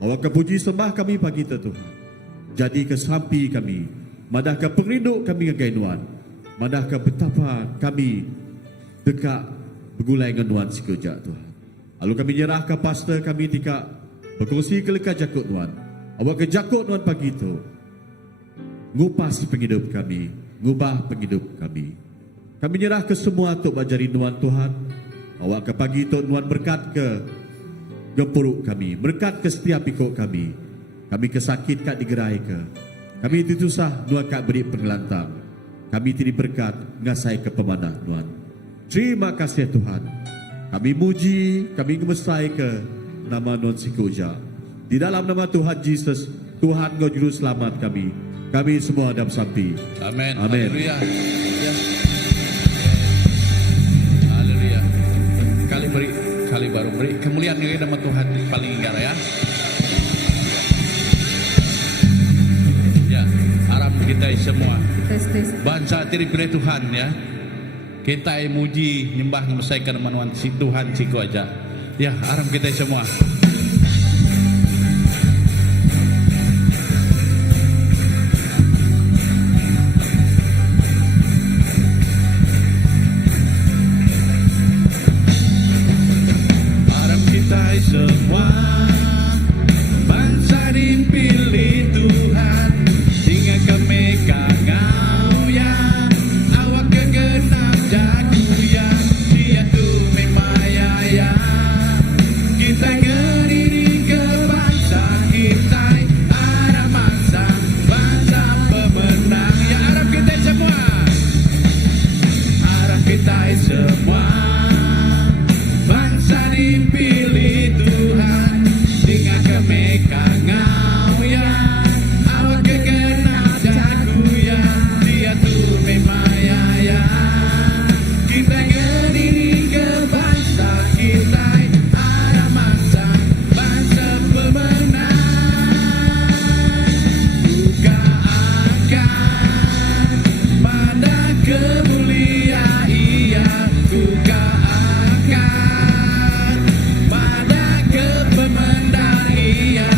Awak kepuji sembah kami pagi itu Tuhan. Jadi kesampi kami, madahkah pengrinduk kami ngagainuan, madahkah betapa kami dekat bergulai dengan Tuhan sekejap Tuhan. Lalu kami nyerah ke pastor kami tika berkongsi kelekar jakut Tuhan. Awak ke jakut Tuhan pagi itu, ngupas penghidup kami, ngubah penghidup kami. Kami nyerah ke semua untuk bajari Tuhan. Awak ke pagi itu Tuhan berkat ke gempuruk kami, berkat ke setiap ikut kami. Kami kesakit kat digerai ke. Kami ditusah Tuhan kat beri pengelantang. Kami tidak berkat ngasai ke pemanah Tuhan. Terima kasih Tuhan. Kami muji, kami ngemesai ke nama Tuhan Sikoja. Di dalam nama Tuhan Yesus, Tuhan Engkau Juru Selamat kami. Kami semua hadap sampai. Amin. Amin. Haleluya. Ya. Haleluya. Kali baru beri kemuliaan ini nama Tuhan paling ingat ya. Ya, aram kita semua. Bangsa dipilih Tuhan ya. Kita muji nyembah ngemesaikan nama si Tuhan siku aja. Ya, aram kita semua. Semua bangsa dipilih Tuhan, hingga ke Mekah ngau ya, awak kegenap jago ya, dia tu memaya ya. Kita ngediri ke bangsa kita, ada bangsa pemenang ya. Arab kita semua, Arab kita semua, bangsa dipilih Tuhan, hingga ke Mekah ngau ya, awak kegenap jago ya, dia tu memaya ya. Kita ngediri ke bangsa kita, ada bangsa pemenang. Buka akan pada kemuliaan ia, buka akan pada kepemandang ia,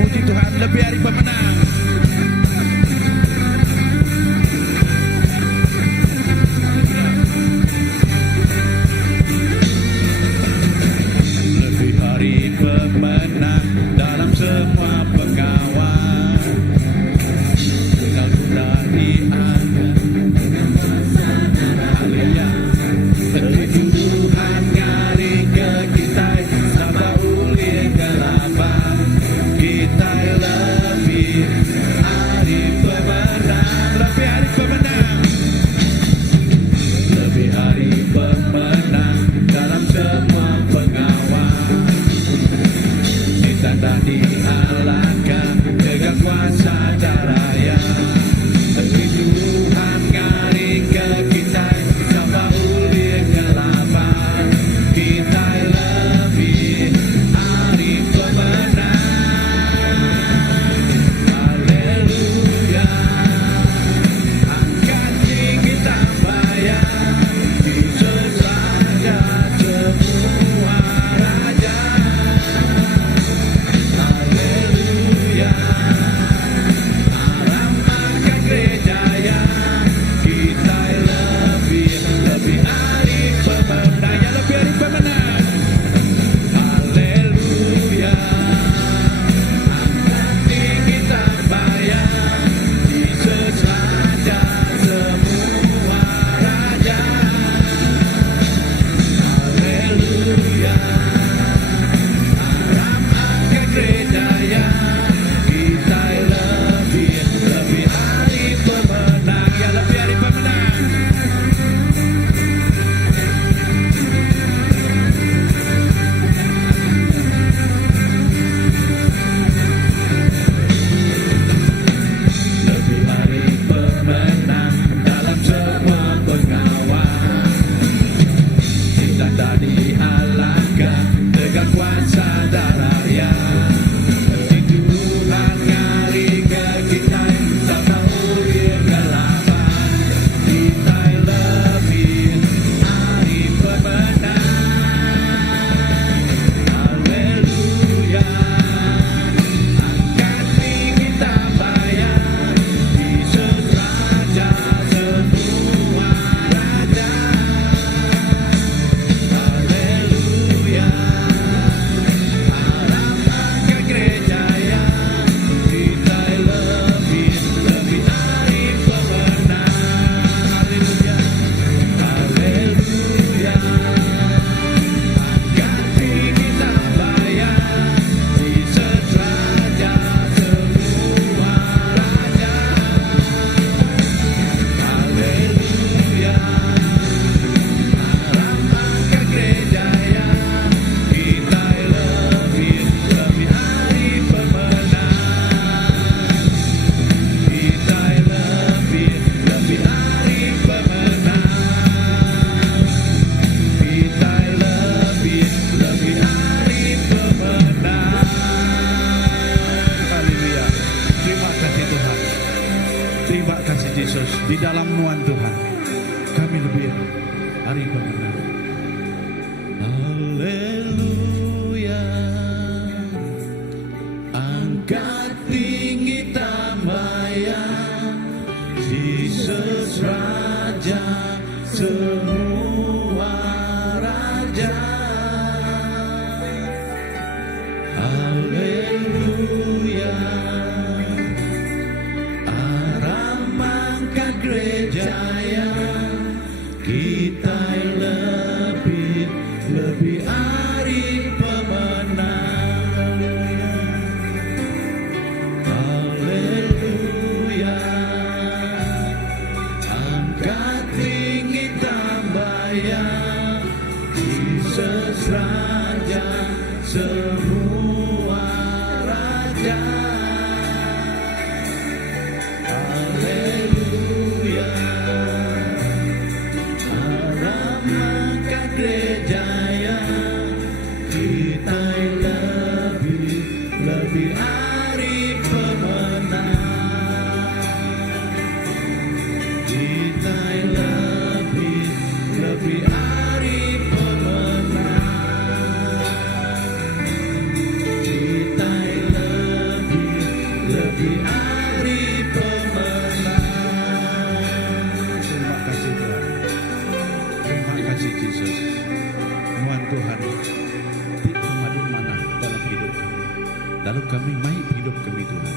Puji Tuhan, lebih hari pemenang. Lebih hari pemenang dalam semua pengawal. Engkau sudah diangkat. Haleluya. Tertuju Tuhan ngari ke kita, sama ulir kelapa. Kita lebih hari pemenang, lebih hari pemenang, lebih hari pemenang dalam semua pengawal. Kita dah dialahkan dengan kuasa darahnya. Tertuju Tuhan ngari ke kita, sama ulir kelapa. Kita lebih hari pemenang. Haleluya. Angkat tinggi tambayan, Yesus Raja semua raja. Haleluya. Alam akan gerejaya. Kita lebih hari pemenang, ya lebih hari pemenang. Haleluya. Angkat tinggi tambayan, Yesus Raja semua raja. Haleluya. Alam akan gerejaya. Kita lebih hari pemenang, ya lebih hari pemenang. Lebih hari pemenang dalam semua pengawal. Kita tak dialahkan dengan kuasa darahnya. Tertuju Tuhan ngari ke kita, sama ulir kelapa. Kita lebih hari pemenang. Haleluya. Angkat tinggi tambayan, Yesus Raja semua raja. Haleluya. Alam akan gerejaya. Kita lebih hari pemenang. Haleluya. Haleluya. Angkat tinggi tambayan, Yesus Raja semua raja. Haleluya. Alam akan gerejaya. Kita lebih hari pemenang. Kita lebih hari pemenang. Kita lebih hari pemenang. Haleluya. Terima kasih Tuhan. Terima kasih Yesus. Di dalam naungan Tuhan, kami lebih hari pemenang. Haleluya. Angkat tinggi tambayan, Yesus Raja semua raja. Haleluya. Aram angkat gerejaya. Kita lebih hari pemenang. Haleluya. Angkat tinggi tambayan, Yesus Raja semua raja. Haleluya. Alam angkat gerejaya. Kita lebih hari pemenang. Kita lebih hari pemenang. Kita lebih di hari pemenang. Terima kasih Tuhan. Terima kasih Yesus. Tuhan Tuhan, tidak madu mana dalam hidup kami. Lalu kami main hidup kami Tuhan.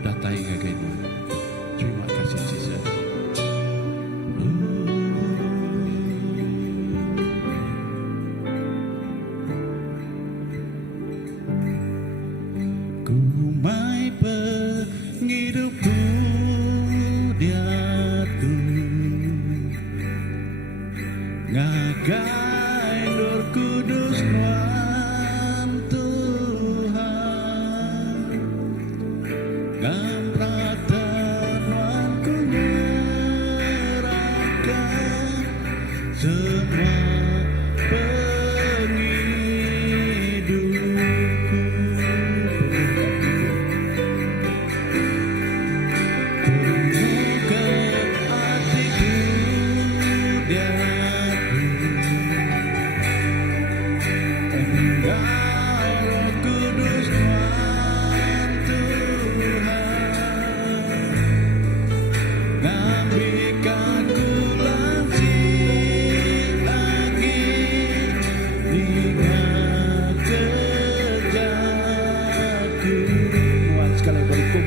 Datai ngagai Tuhan. Terima kasih Yesus. Ku mai penghidupku diatu ngagai Nur Kudus Tuhan Tuhan ngampratan Tuhan ku nyerahkan semua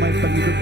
semua penghidup.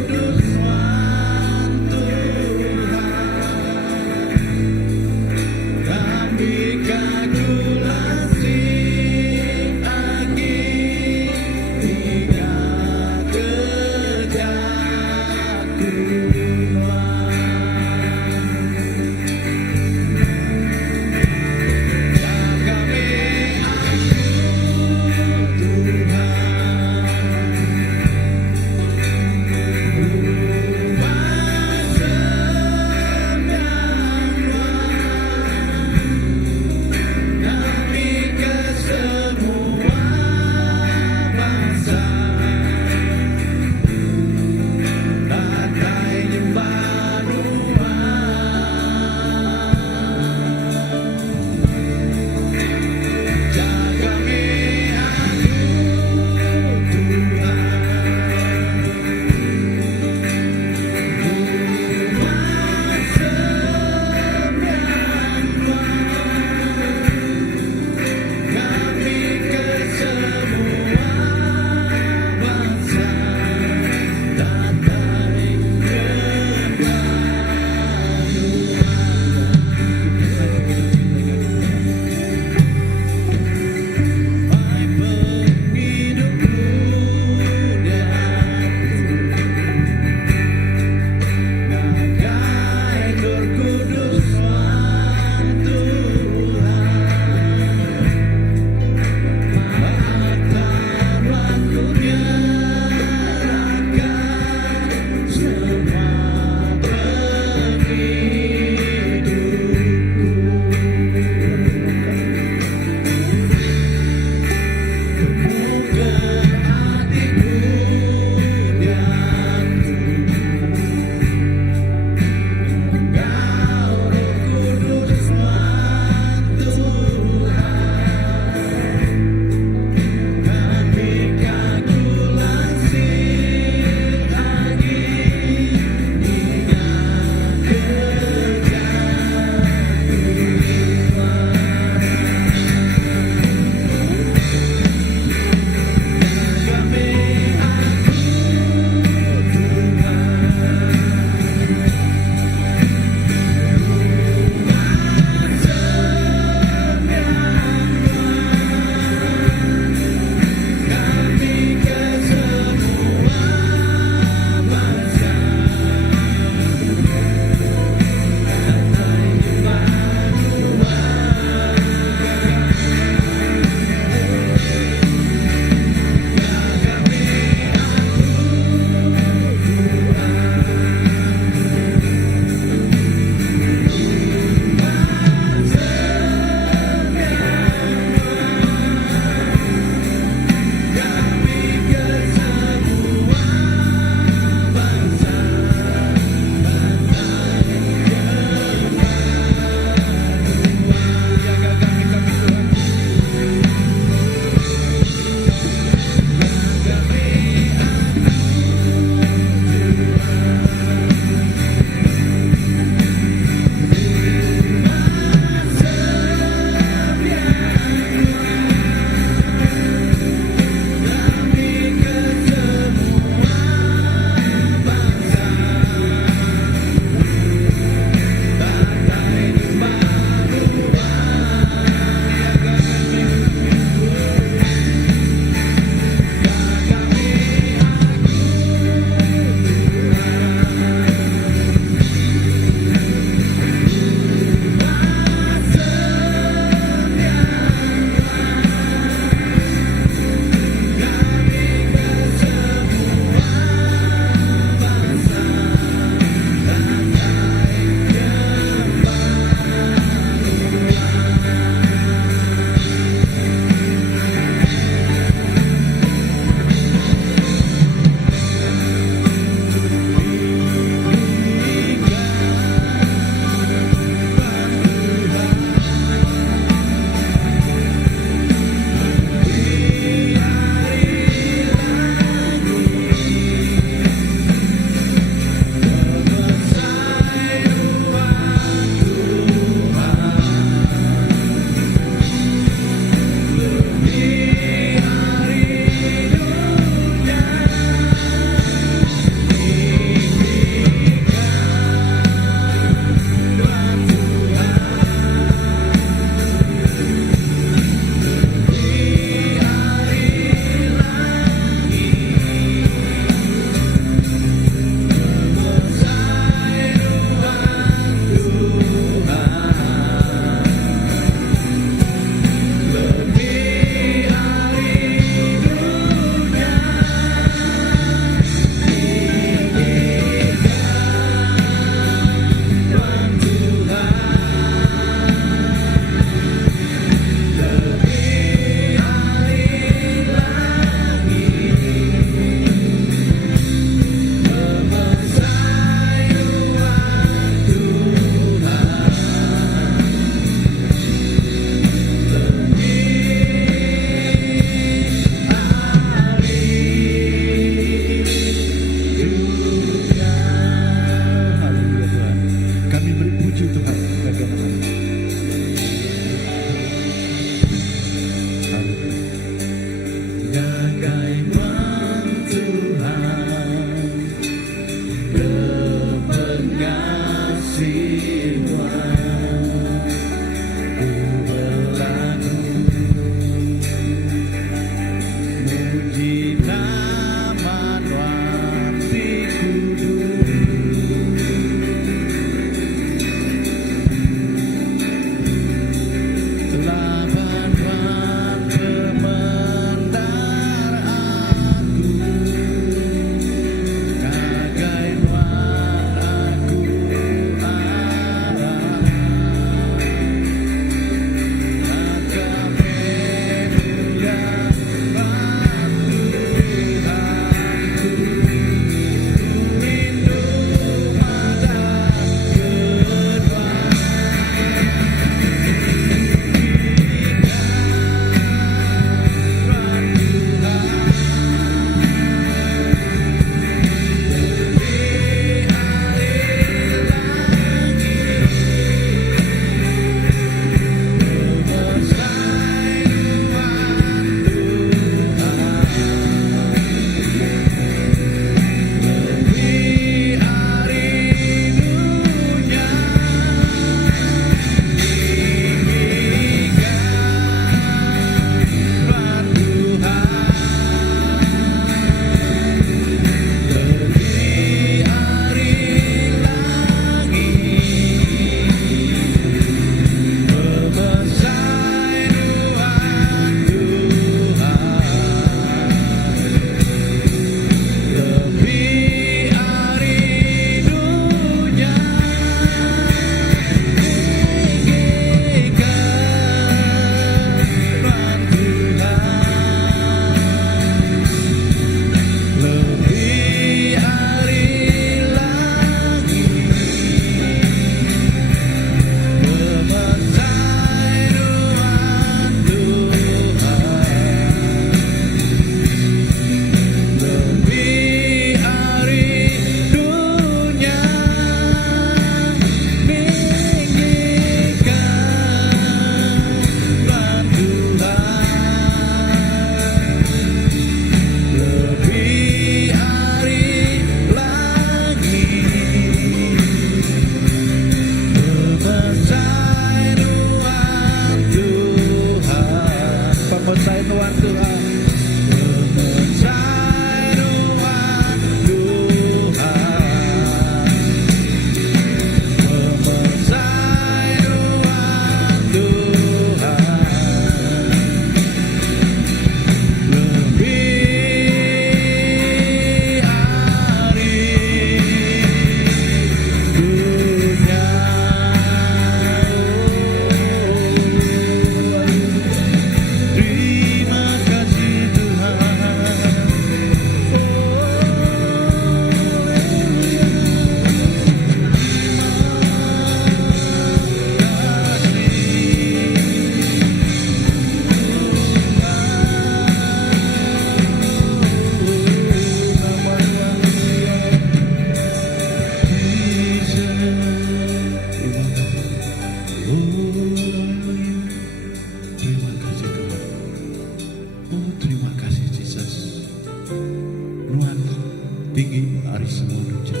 tinggi hari semua dunia.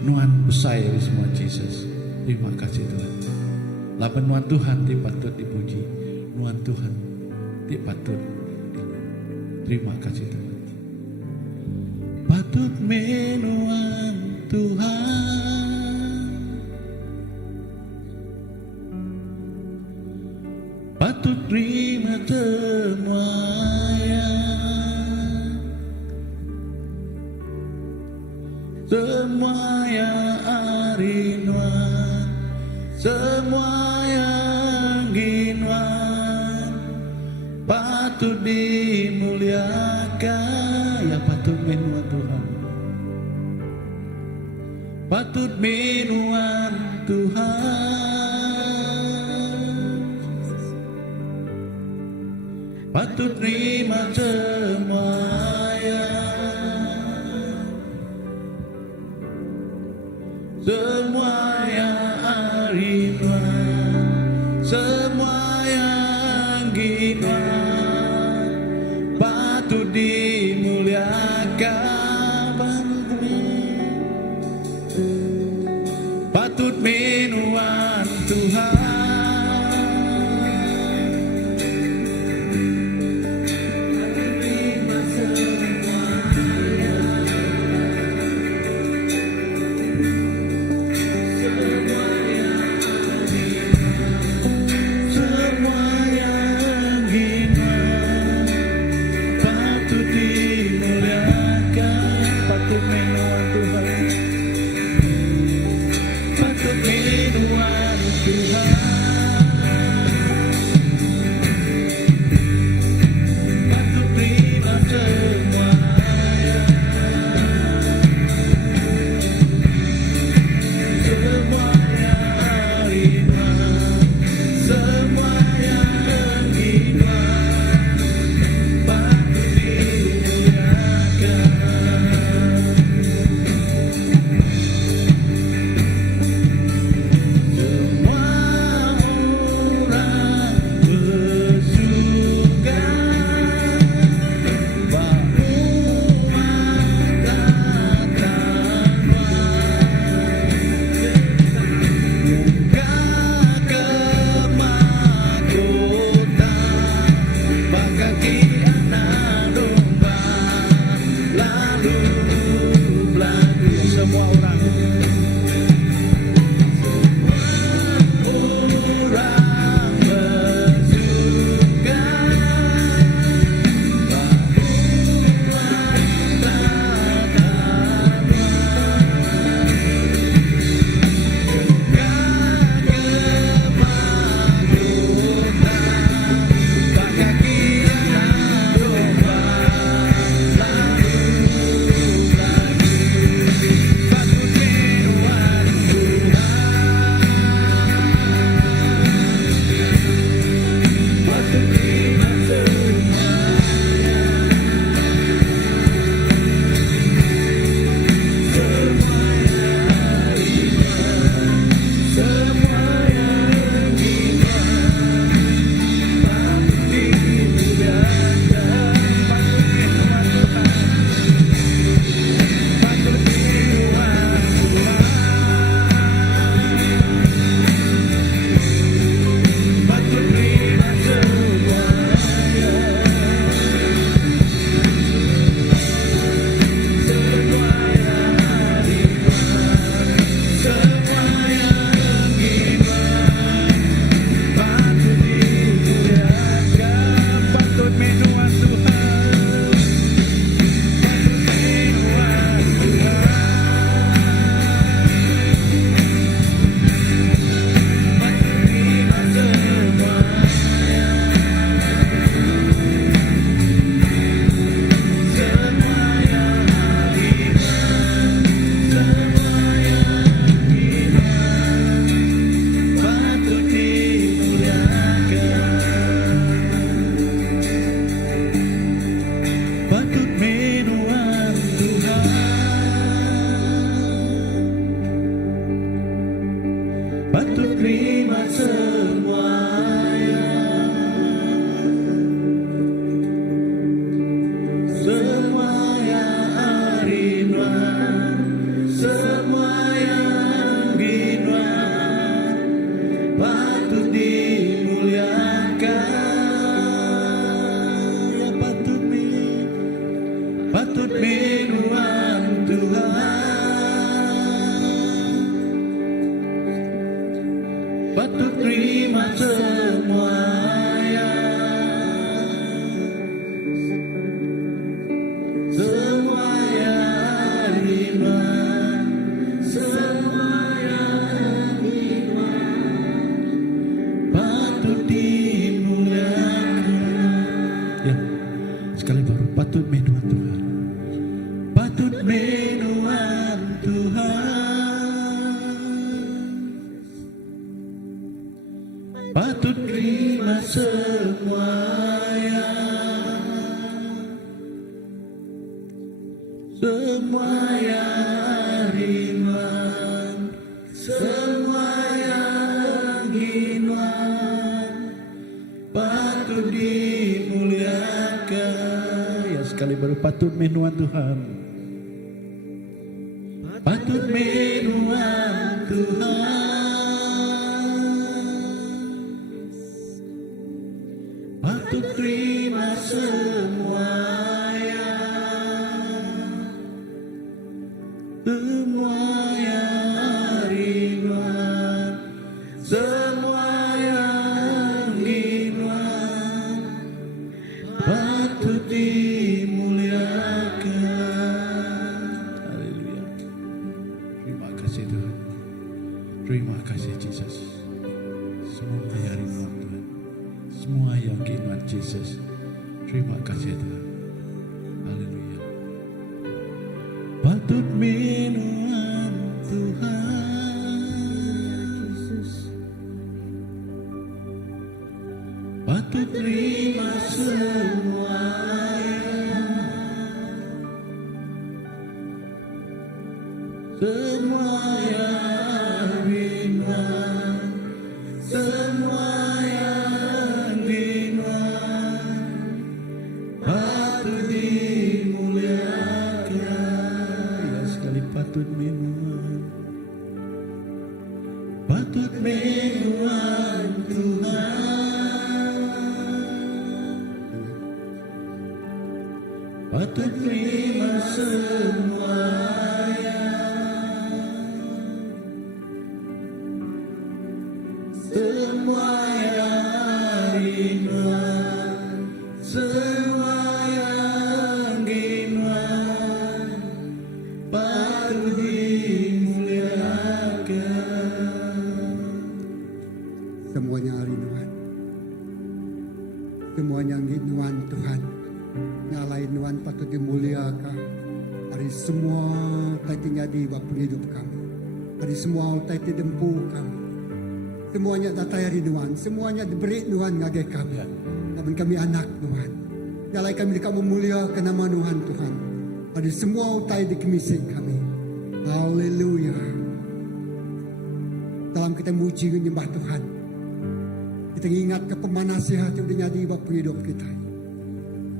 Nuan besar dari semua Jesus. Terima kasih Tuhan. Lapan nuan Tuhan ti patut dipuji. Nuan Tuhan ti patut. Terima kasih Tuhan. Patut menuan Tuhan. Patut terima semuanya. Semuanya arinuan, semuanya ginuan, patut dimuliakan, ya patut menuan Tuhan, patut menuan Tuhan, patut terima semuanya. Semua yang arinuan, semua yang ginuan, patut dimuliakan, patut menuan Tuhan. patut menuan Tuhan, patut terima semuanya, semua yang rinduan, semua yang rinduan, patut dimuliakan. Ya sekali baru patut menuan Tuhan, patut menuan Tuhan, patut terima semuanya, semua yang rinduan, semua yang rinduan, patut dimuliakan. Haleluya. Terima kasih Tuhan. Terima kasih Yesus. Semua yang rinduan Tuhan, semua yang rinduan Yesus. Terima kasih Tuhan. Haleluya. Patut menuan Tuhan, patut terima semuanya, semua yang rinduan, semua yang rinduan, patut dimuliakan. Ya sekali patut menuan, patut menuan Tuhan, patut terima semuanya, semua yang rinduan, semua yang rinduan, patut dimuliakan. Semuanya rinduan, semuanya rinduan Tuhan, nyalai rinduan patut dimuliakan. Hari semua tadi jadi bapa hidup kami, hari semua tadi dempu kami, semuanya datai rinduan, semuanya diberi rinduan ngagai kami. Namun kami anak Tuhan, nyalai kami dekat memuliakan nama Tuhan Tuhan. Hari semua tadi dikemisi kami. Haleluya. Dalam kita muji menyembah Tuhan, kita ingat ke pemanasihat yang menjadi bapa hidup kita.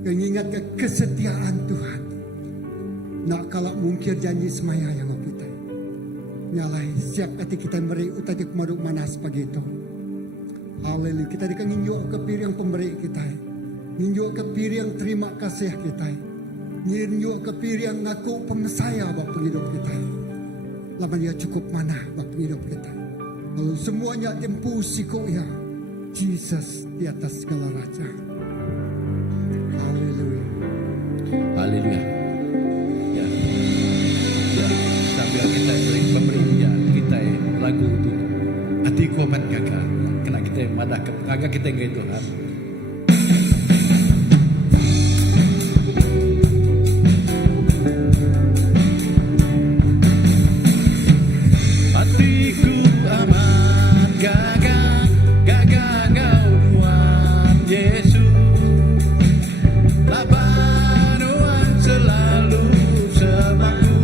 Kita ingat ke kesetiaan Tuhan. Nak kalau mungkir janji semaya yang kita. Nyalai siap hati kita beri utagi kemaduk manas pagi itu. Haleluya. Kita akan ninjuk ke piring pemberi kita. Ninjuk ke piring terima kasih kita. Ninjuk ke piring ngaku pemesaya bapa hidup kita. Lama dia cukup mana bapa hidup kita. Lalu semuanya tempuh siku ya. Jesus di atas segala raja. Haleluya. Haleluya. Ya. Ya, sambil kita beri pemberian kita lagu itu hati komat kakak. Kena kita madah kakak kita ngai Tuhan. Hatiku amat gagah, gagah engkau Tuhan Yesus. Labanuan selalu semaku.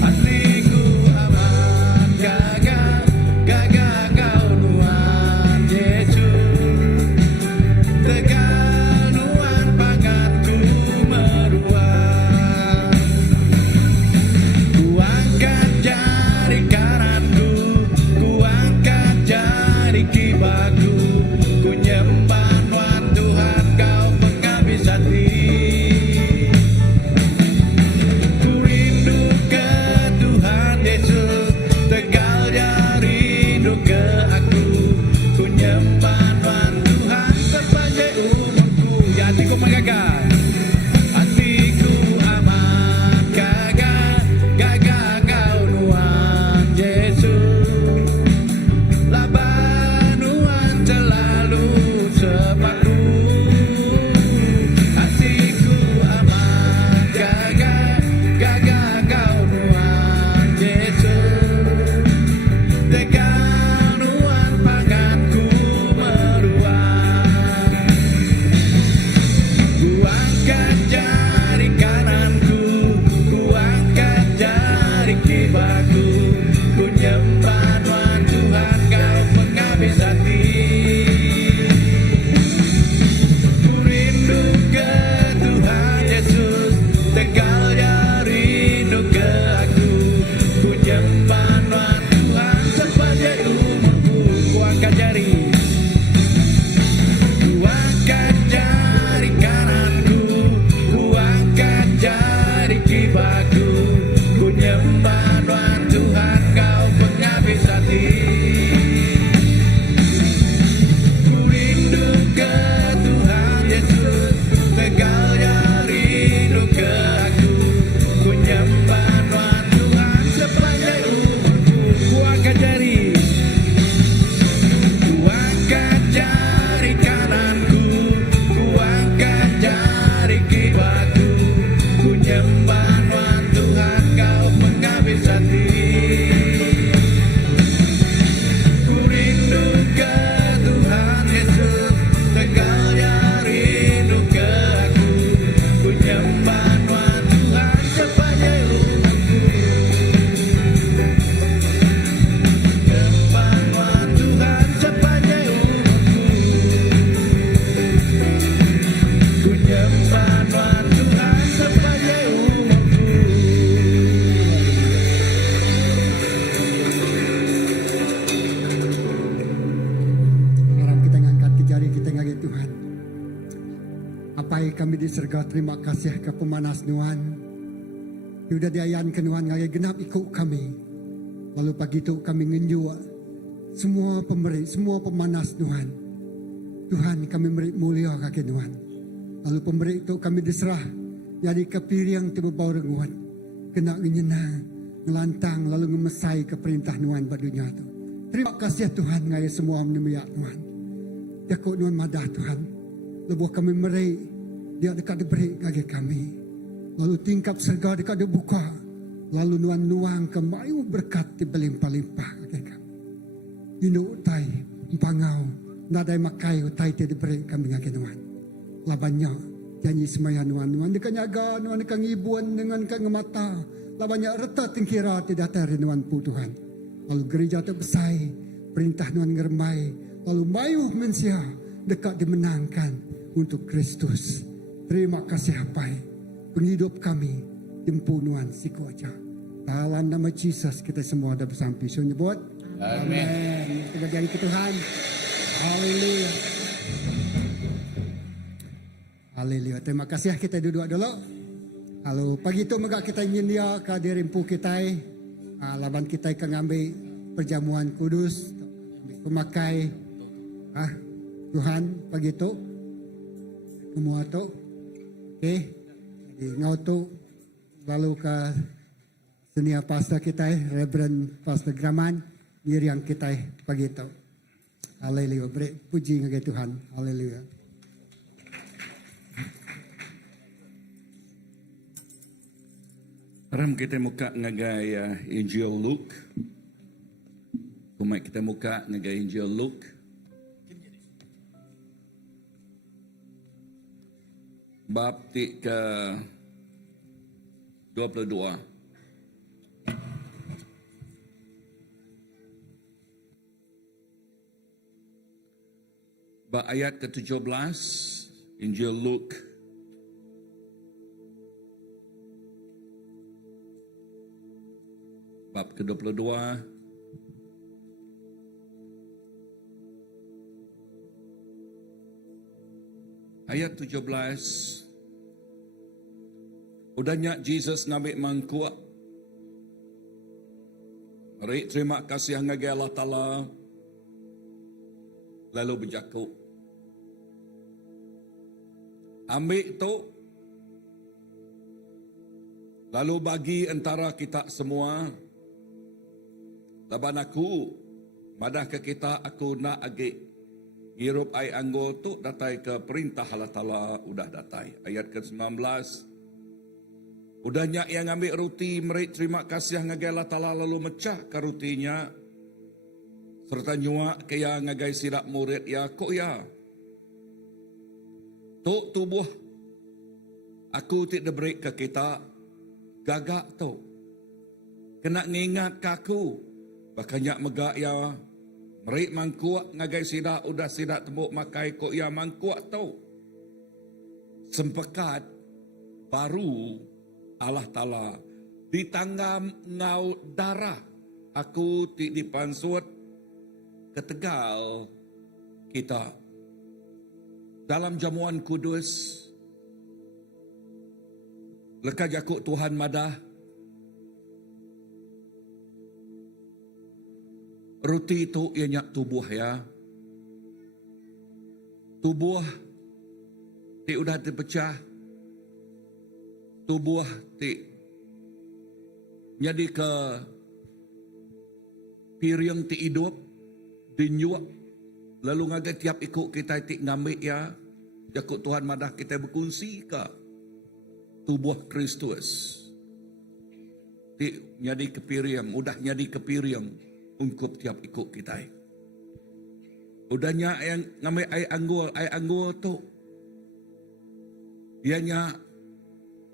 Hatiku amat gagah, gagah engkau Tuhan Yesus. Tegal nuan panganku meruah. jari jiwaku, ku nyembah doa Tuhan kau penghabis hati. Ku rindu ke Tuhan Yesus, tegaknya rindu ke aku. Ku nyembah doa Tuhan sepanjang umurku. Ku angkat jari, ku angkat jari kananku, ku angkat jari kiriku. Ku nyembah doa Tuhan kau penghabis hati. Ku rindu ke Tuhan Yesus, tegaknya rindu ke aku. Ku nyembah doa Tuhan sepanjang umurku. Nyembah doa Tuhan sepanjang umurku. Ku nyembah doa Tuhan sepanjang umurku. Harap kita ngangkat ke jari kita ngagi Tuhan. Apa yang kami diserga terima kasih ke pemanas Nuan. Sudah diayan ke Nuan ngagi genap ikut kami. Lalu pagi itu kami ngenjua semua pemberi, semua pemanas Nuan. Tuhan kami beri mulia kaki Nuan. Lalu pemberi itu kami diserah jadi kepiriang tiba bau renguan. Kena ngenyena, ngelantang lalu ngemesai ke perintah Nuan pada dunia itu. Terima kasih Tuhan ngaya semua menemui Tuhan. Ya kau Nuan madah Tuhan. Lebuh kami meri, dia dekat diberi ngagi kami. Lalu tingkap serga dekat dibuka. Lalu Nuan nuang ke mayu berkat dibelimpah-limpah ngagi kami. Inu utai, empangau, nadai makai utai dia diberi kami ngagi Nuan. Labanya janji semaya Nuan dekat nyaga, Nuan dekat ngibuan dengan dekat ngemata. Labanya reta tingkira tidak teri Nuan pu Tuhan. Lalu gereja terbesai, perintah Nuan ngermai. Lalu mayu mensia dekat dimenangkan untuk Kristus. Terima kasih apai penghidup kami jempu Nuan siku aja. Dalam nama Yesus kita semua ada bersampi. So nyebut. Amin. Kita jadi ke Tuhan. Haleluya. Haleluya. Terima kasih kita duduk dulu. Lalu pagi itu maka kita ingin dia ke dirimpu kita. Laban kita akan ambil perjamuan kudus. Pemakai Tuhan pagi itu. Semua tu. Okey. Jadi ngau tu. Lalu ke senia pastor kita. Reverend Pastor Graman. Diri yang kita pagi itu. Haleluya. Beri puji kepada Tuhan. Haleluya. Ram kita muka ngagai Injil Luke. Kumai kita muka ngagai Injil Luke. Bab ke 22. Bab ayat ke-17 Injil Luke. Bab ke-22 ayat 17. Udahnya Jesus ngambil mangkuk. Mari terima kasih ngagai Allah Ta'ala. Lalu berjakuk. Ambil itu. Lalu bagi antara kita semua. Laban aku, madah ke kita aku nak agi ngirup ai anggo tu datai ke perintah Allah Ta'ala udah datai. Ayat ke-19. Udahnya yang ambil roti meri terima kasih ngagai Allah Ta'ala lalu mecah ke rutinya. Serta nyuak ke yang ngagai sidak murid ya kok ya. Tok tubuh aku tidak beri ke kita gagak tu. Kena ngingat kaku. Bakanyak megak ya merik mangkuak ngagai sidak udah sidak tembuk makai kok ya mangkuak tau. Sempekat baru Allah Ta'ala ditanggam ngau darah aku ti dipansut ketegal kita dalam jamuan kudus. Leka jakuk Tuhan madah. Roti itu ianya tubuh ya. Tubuh ti udah dipecah. Tubuh ti jadi ke piring ti hidup dinyuak. Lalu ngagai tiap ikut kita ti ngambil ya. Jakuk Tuhan madah kita berkongsi ke tubuh Kristus. Ti jadi ke piring, udah jadi ke piring ungkup tiap ikut kita. Udahnya yang ngambil air anggur tu. Ianya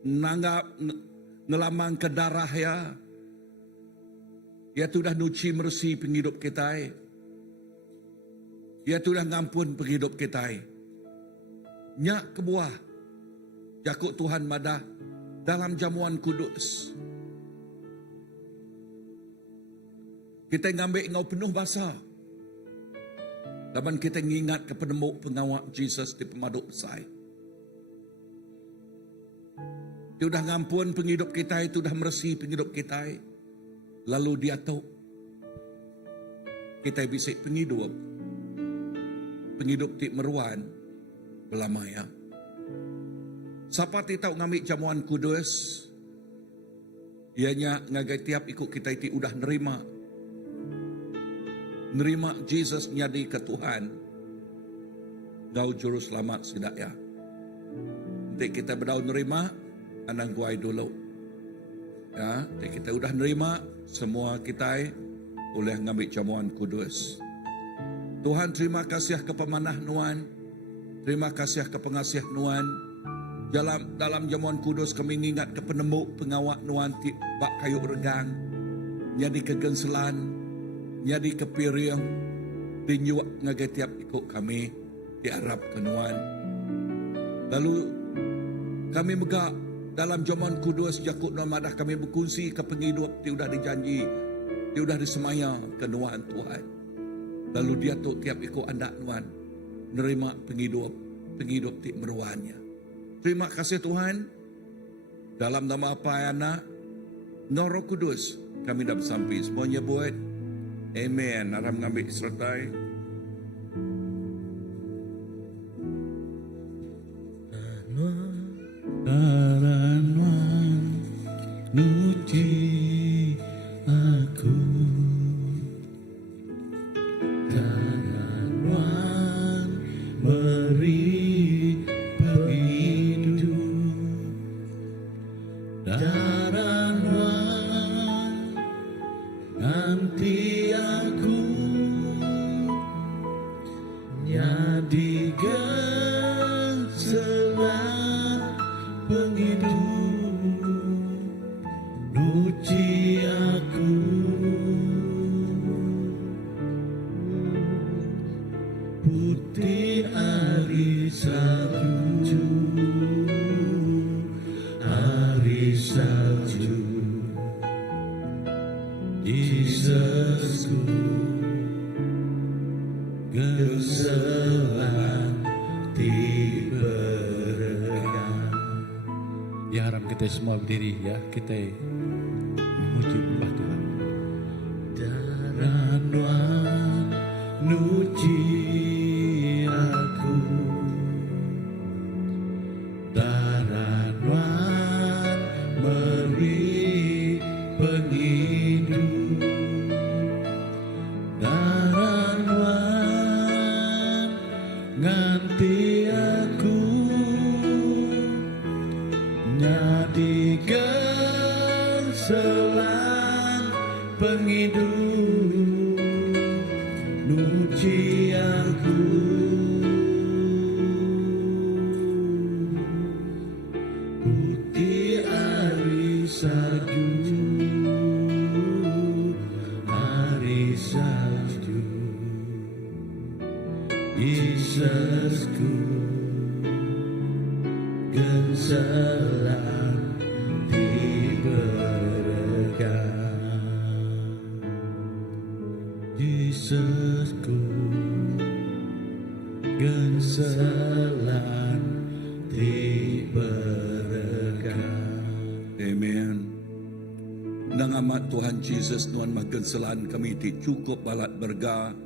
nanggap ngelamang ke darah ya. Ia tu dah nuci mersi penghidup kita. Ia tu dah ngampun penghidup kita. Nyak kebuah jakuk Tuhan madah dalam jamuan kudus. Kita ngambil ngau penuh basah. Laban kita ngingat ke penemuk pengawak Jesus di pemaduk besar. Dia dah ngampun penghidup kita, itu dah meresi penghidup kita. Lalu dia tahu kita bisik penghidup. Penghidup ti meruan belamaya. Siapa ti tahu ngambil jamuan kudus? Ianya ngagai tiap ikut kita itu udah nerima Jesus nyadi ke Tuhan. Gau juru selamat sidak ya. Nanti kita berdau nerima, anang guai dulu. Ya, nanti kita udah nerima, semua kita boleh ngambil jamuan kudus. Tuhan terima kasih ke pemanah Nuan. Terima kasih ke pengasih Nuan. Dalam jamuan kudus kami ingat ke penembuk pengawak Nuan bak kayu regang. Nyadi kegenselan, nyadi ke piring, dinyuak ngagai tiap ikut kami diharap ke Nuan. Lalu kami megak dalam jamuan kudus jakuk Nuan madah kami berkongsi ke penghidup dia sudah dijanji, dia sudah disemaya ke Nuan Tuhan. Lalu dia tu tiap ikut anak Nuan nerima penghidup ti meruannya. Terima kasih Tuhan. Dalam nama apa anak Roh Kudus kami dah bersampai. Semuanya buat amen. Aram ngambil sertai. Daranwan nuci aku. Daranwan beri penghidup. Daranwan nanti aku nyadikan selang penghidup. Nuci aku putih ari salju, ari salju. Yesusku geselan diberkati. Ya, harap kita semua berdiri ya, kita memuji menyembah Tuhan. Daranwan nuci aku. Daranwan beri penghidup. Daranwan nganti aku nyadikan selang penghidup. Nuci aku putih ari salju, ari salju. Yesusku genselan diberkati. Yesusku genselan diberkati. Nang amat Tuhan Jesus nuan magenselan kami ti cukup balat berga,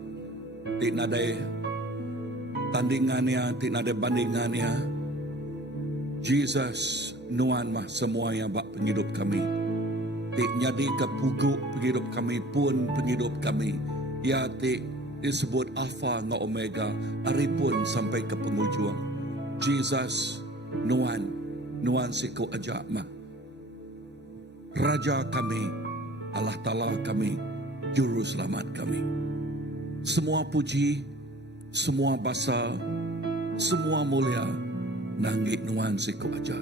ti nadai tandingannya, ti nadai bandingannya. Jesus nuan mah semua yang bak penghidup kami. Ti nyadi kepuguk penghidup kami pun penghidup kami. Ya ti disebut Alpha nga Omega, hari pun sampai ke penghujung. Jesus nuan siku ajak mah. Raja kami, Allah Ta'ala kami, Juru Selamat kami. Semua puji, semua basa, semua mulia, nanggit nuan siku aja.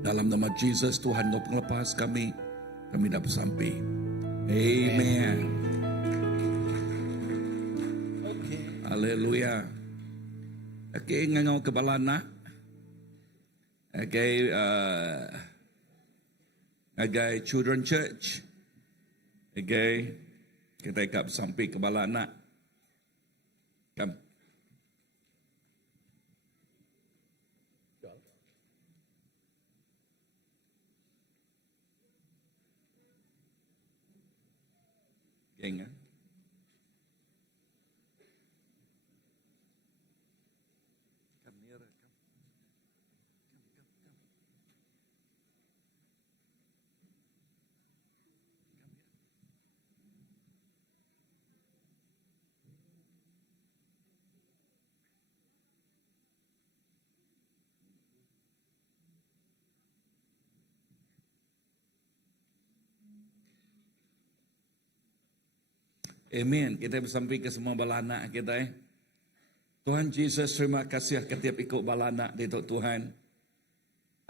Dalam nama Jesus, Tuhan no penglepas kami dah bersampai. Amen. Haleluya. Okay, ngangau kebalana. Okay, Agai Children Church. Agai kita ikap sampai ke bala anak. Kam. Geng. Amen. Kita bersampai ke semua bala anak kita. Tuhan Jesus, terima kasih ketiap ikut bala anak di Tuhan.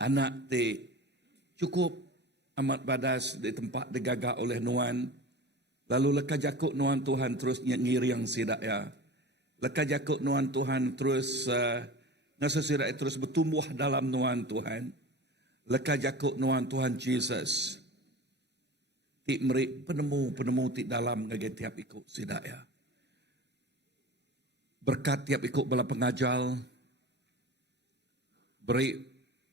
Anak ti cukup amat badas di tempat digagak oleh Nuan. Lalu leka jakuk Nuan Tuhan terus ngiriang sidak ya. Leka jakuk Nuan Tuhan terus ngasa sidak terus bertumbuh dalam Nuan Tuhan. Leka jakuk Nuan Tuhan Jesus. Ti meri penemu ti dalam ngagai tiap ikut sidak ya. Berkat tiap ikut bala pengajal, beri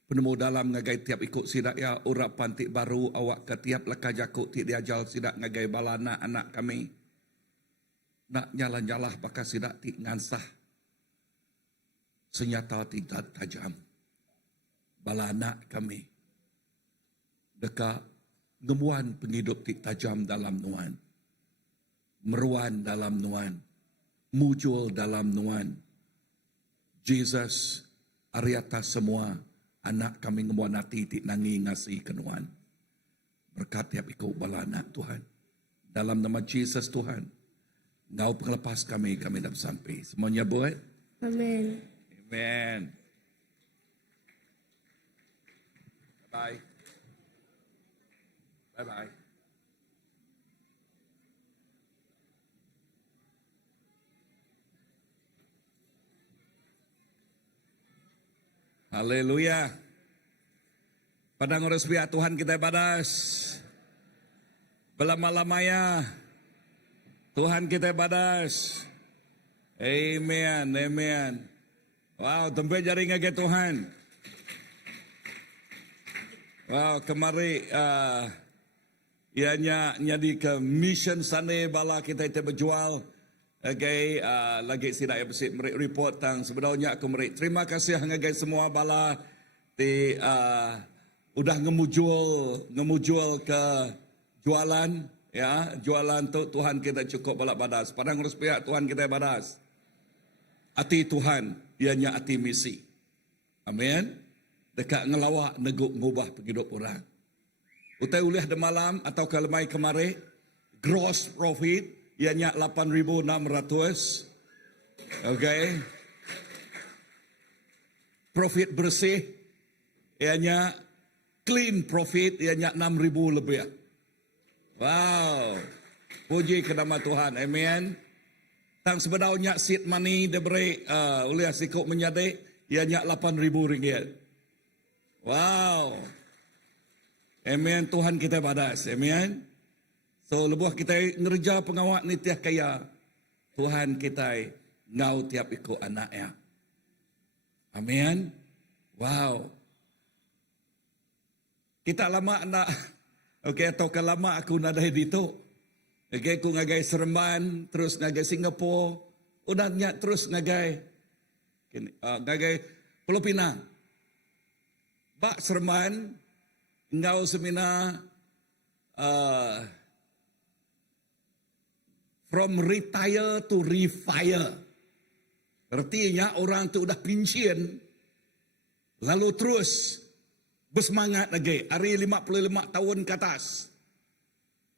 penemu dalam ngagai tiap ikut sidak ya, urapan ti baru awak ke tiap leka jakuk ti diajal sidak ngagai bala anak kami. Nak nyalah-nyalah baka sidak ti ngansah senjata ti tajam. Bala anak kami dekat gemuan penghidup ti tajam dalam Nuan. Meruan dalam Nuan. Muncul dalam Nuan. Jesus, ariata semua anak kami ngemuan hati ti nangi ngasih ke Nuan. Berkat tiap ikut bala anak Tuhan. Dalam nama Jesus Tuhan. Ngau penglepas kami dah sampai. Semuanya buat? Amin. Amen. Bye. Bye-bye. Haleluya. Padang urus biar Tuhan kita badas. Belama-lamanya Tuhan kita badas. Amen, amen. Wow, tempat jaringan ke Tuhan. Wow, kemari ianya nyadi ke mission sana bala kita itu berjual. Okay, lagi sidak yang bersih report tang sebenarnya aku meri. Terima kasih ngagai semua bala di udah ngemujul ke jualan ya, jualan tu Tuhan kita cukup balak badas. Padang urus pihak Tuhan kita badas. Hati Tuhan ianya hati misi. Amin. Dekat ngelawak neguk ngubah penghidup orang. Utai uliah de malam atau kelemai kemari, gross profit ianya 8,600. Okay. Profit bersih ianya clean profit ianya 6,000 lebih. Wow. Puji ke nama Tuhan. Amen. Tang sebenarnya seed money diberi uliah sikuk menyadai ianya 8,000 ringgit. Wow. Amen. Tuhan kita badas. Amen. So lebuh kita ngerja pengawak ni tiap kaya. Tuhan kita ngau tiap ikut anaknya. Amen. Wow. Kita lama nak Okey, atau kalau lama aku nadai dito. Okey, aku ngagai Seremban, terus ngagai Singapura, udah nyak terus ngagai ngagai Pulau Pinang. Bak Seremban, ngau seminar from retire to refire. Artinya orang tu udah pensiun, lalu terus bersemangat lagi. Hari 55 tahun ke atas.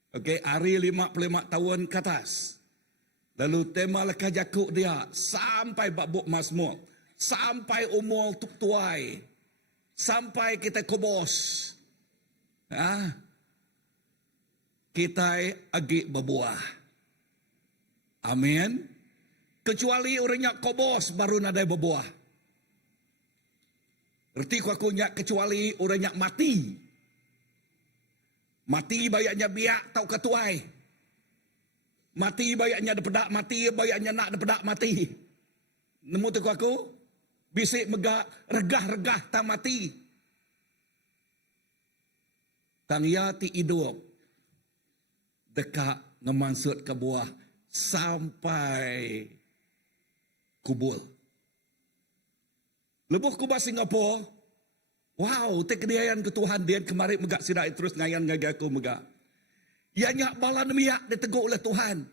Okey, hari 55 tahun ke atas. Lalu tema lekah jakuk dia sampai babuk masmur. Sampai umur tuk tuai. Sampai kita kobos. Kita agi berbuah. Amin. Kecuali orangnya kobos baru nadai berbuah. Erti aku nyak kecuali orangnya mati. Mati bayaknya biak tau ketuai. Mati bayaknya depedak mati, bayaknya nak depedak mati. Nemu tu aku? Bisik megak regah-regah tak mati. Tang ya ti hidup. Dekat ngemansut ke buah sampai kubul. Lebuh kubah Singapura. Wow, tekniayan ke Tuhan dia kemarin megak sirai terus ngayan ngagai aku megak. Ianya bala nemiak ditegur oleh Tuhan.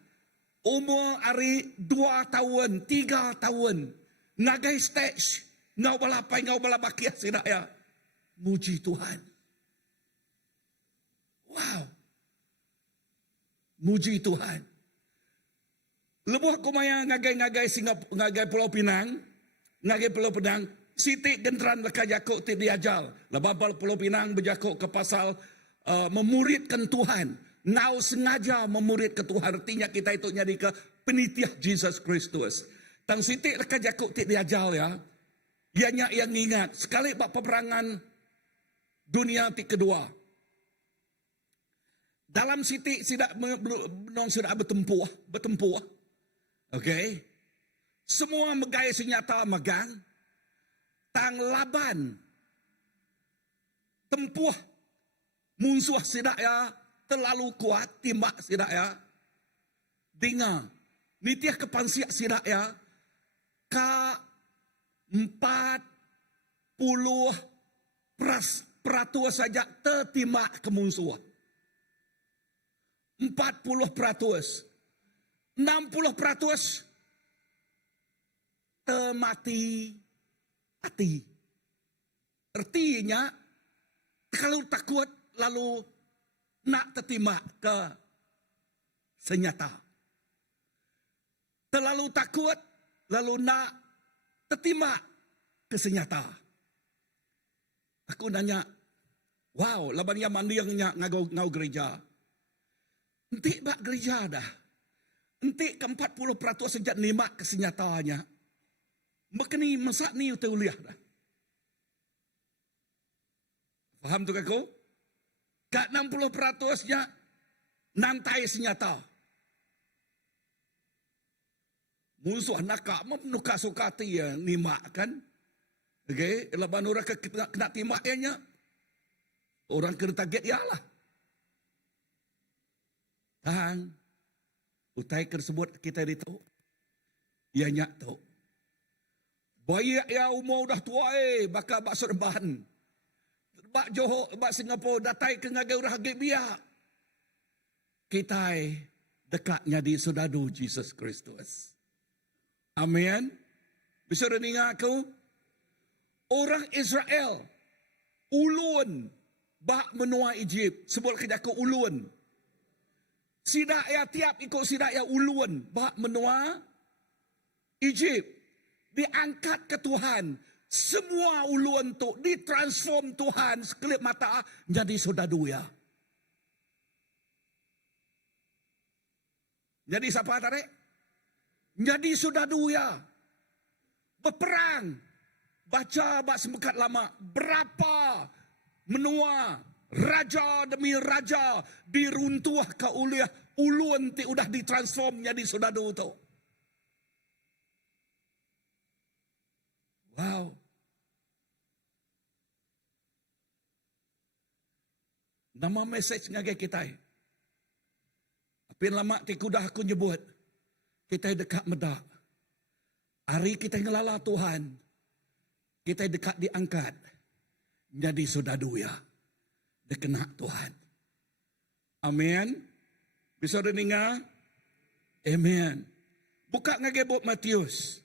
Umur hari 2 tahun, 3 tahun. Ngagai stage. Ngau balapai, ngau balabakiah sirai. Muji Tuhan. Wow. Muji Tuhan. Lebuh kumaya ngagai Singapura, ngagai Pulau Pinang. Ngagai Pulau Pinang. Siti genteran leka jakuk ti diajal. Lababal Pulau Pinang berjakuk ke pasal memuridkan Tuhan. Ngau sengaja memurid ke Tuhan. Artinya kita itu nyari ke penitiah Jesus Kristus. Tang Siti leka jakuk ti diajal ya. Ianya yang ingat. Sekali bak peperangan dunia ti kedua. Dalam Siti sudah bertempuh. Okey. Semua megai senjata megang. Tang laban. Tempuh. Musuh sidak ya. Terlalu kuat. Timbak sidak ya. Dengar. Nitiah kepansiak sidak ya. Ka 40% saja tertimbak ke musuh. 40%. 60% termati hati. Artinya, kalau takut lalu nak tertimbak ke senjata. Terlalu takut lalu nak tertimbak ke senjata. Aku nanya, wow, laban yang mandi yang ngau gereja. Entik bak gereja dah. Entik ke 40% sejak nimak ke senjatanya. Makni masak ni uliah dah. Faham tu aku? Kat 60%-nya nantai senjata. Musuh nakak menukar sukati ya nimak kan. Okey, laban orang kena timaknya. Orang kena target ialah. Tahan. Utai tersebut kita itu. Ia nyak tu. Bayak ya umur dah tua bakal bak Seremban. Bak Johor, bak Singapura datai ke ngagai urang hagit biak. Kita dekatnya di saudara Jesus Kristus. Amin. Bisa dengar aku? Orang Israel ulun bak menua Egypt. Sebut kerja aku ulun. Sidak ya tiap ikut sidak ya ulun bak menua Egypt. Diangkat ke Tuhan. Semua ulun tu ditransform Tuhan sekelip mata jadi saudara ya. Jadi siapa tarik? Jadi saudara ya. Berperang. Baca bak semekat lama. Berapa menua raja demi raja diruntuh ke uliah ulun ti udah ditransform jadi saudara tu. Wow. Nama mesej ngagai kita. Apin lama ti kudah aku nyebut. Kita dekat medak. Hari kita ngelala Tuhan. Kita dekat diangkat. Jadi sudah duya. Dekena Tuhan. Amin. Bisa dengar? Amin. Buka ngagai buku Matius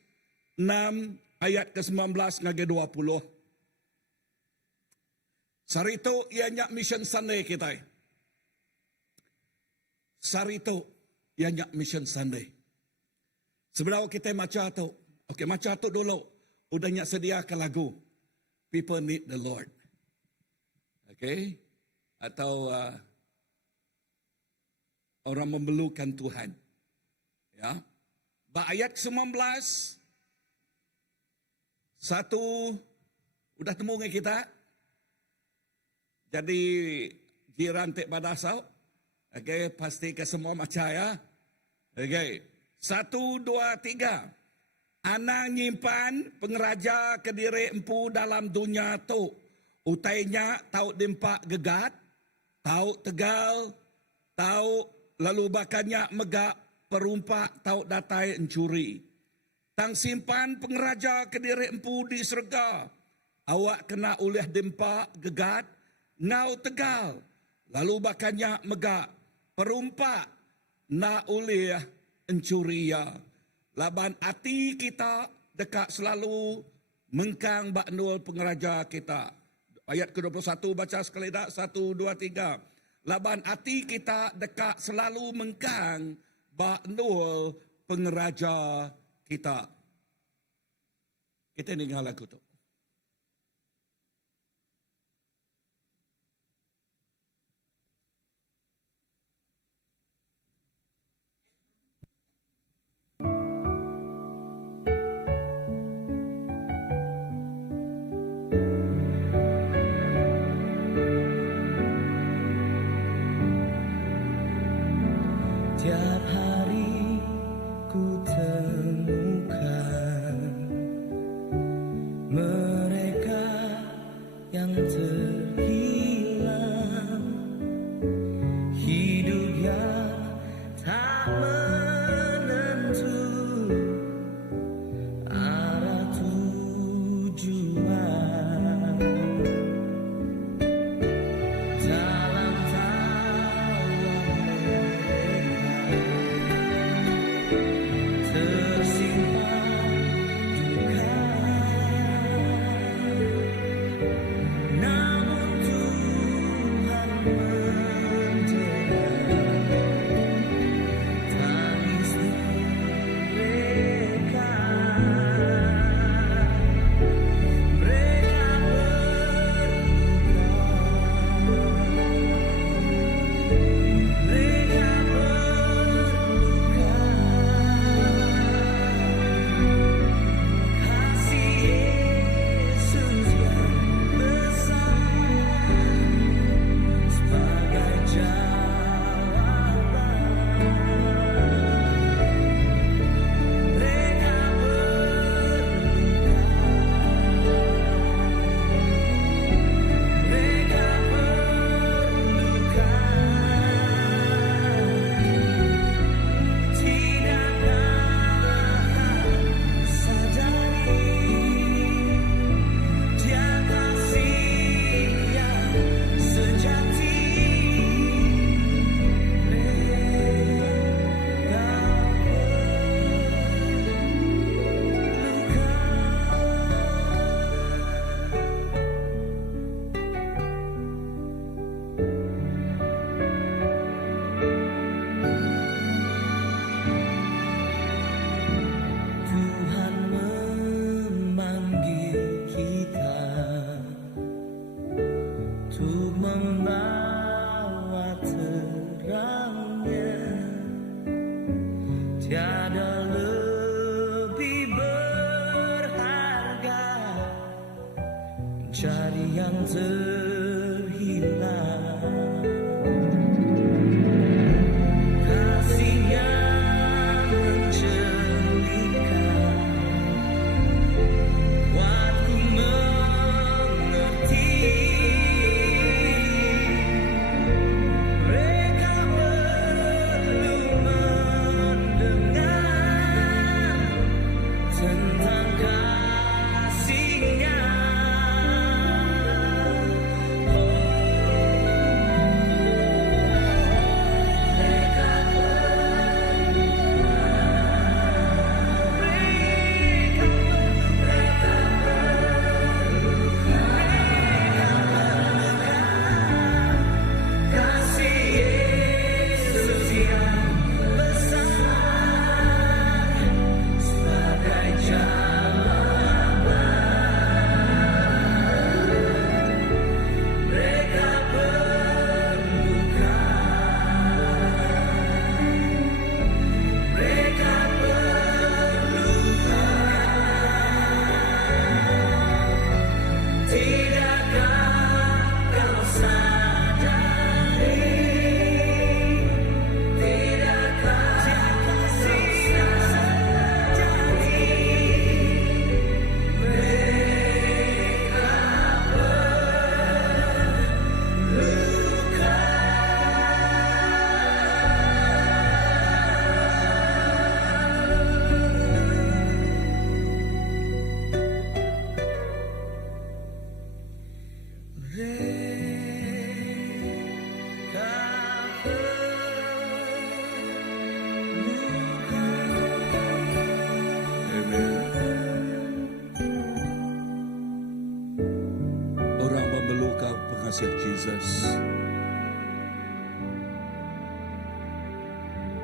6 ayat ke-19 ngagai 20. Sarito ianya mission Sunday kita. Sarito ianya mission Sunday. Sebenarnya kita macam tu. Okey, macam tu dulu. Udahnya sediakan lagu. People need the Lord. Okey. Atau orang memerlukan Tuhan. Ya. Ayat 19. Satu. Udah temu dengan kita. Jadi jiran tek badasau. Okey, pasti ke semua macam ya. Okey. 1, 2, 3. Ana nyimpan pengeraja ke diri empu dalam dunia tu. Utainya tahu dimpak gegat, tahu tegal, tahu lalu bakannya megak perumpak, tahu datai encuri. Tang simpan pengeraja ke diri empu di serga. Awak kena ulih dimpak gegat, ngau tegal. Lalu bakannya megak perumpak, na ulih encuri ya. Laban hati kita dekat selalu mengkang baknul pengeraja kita. Ayat ke-21 baca sekali dah. 1, 2, 3. Laban hati kita dekat selalu mengkang baknul pengeraja kita. Kita dengar lagu tu. Tiap hari ku temukan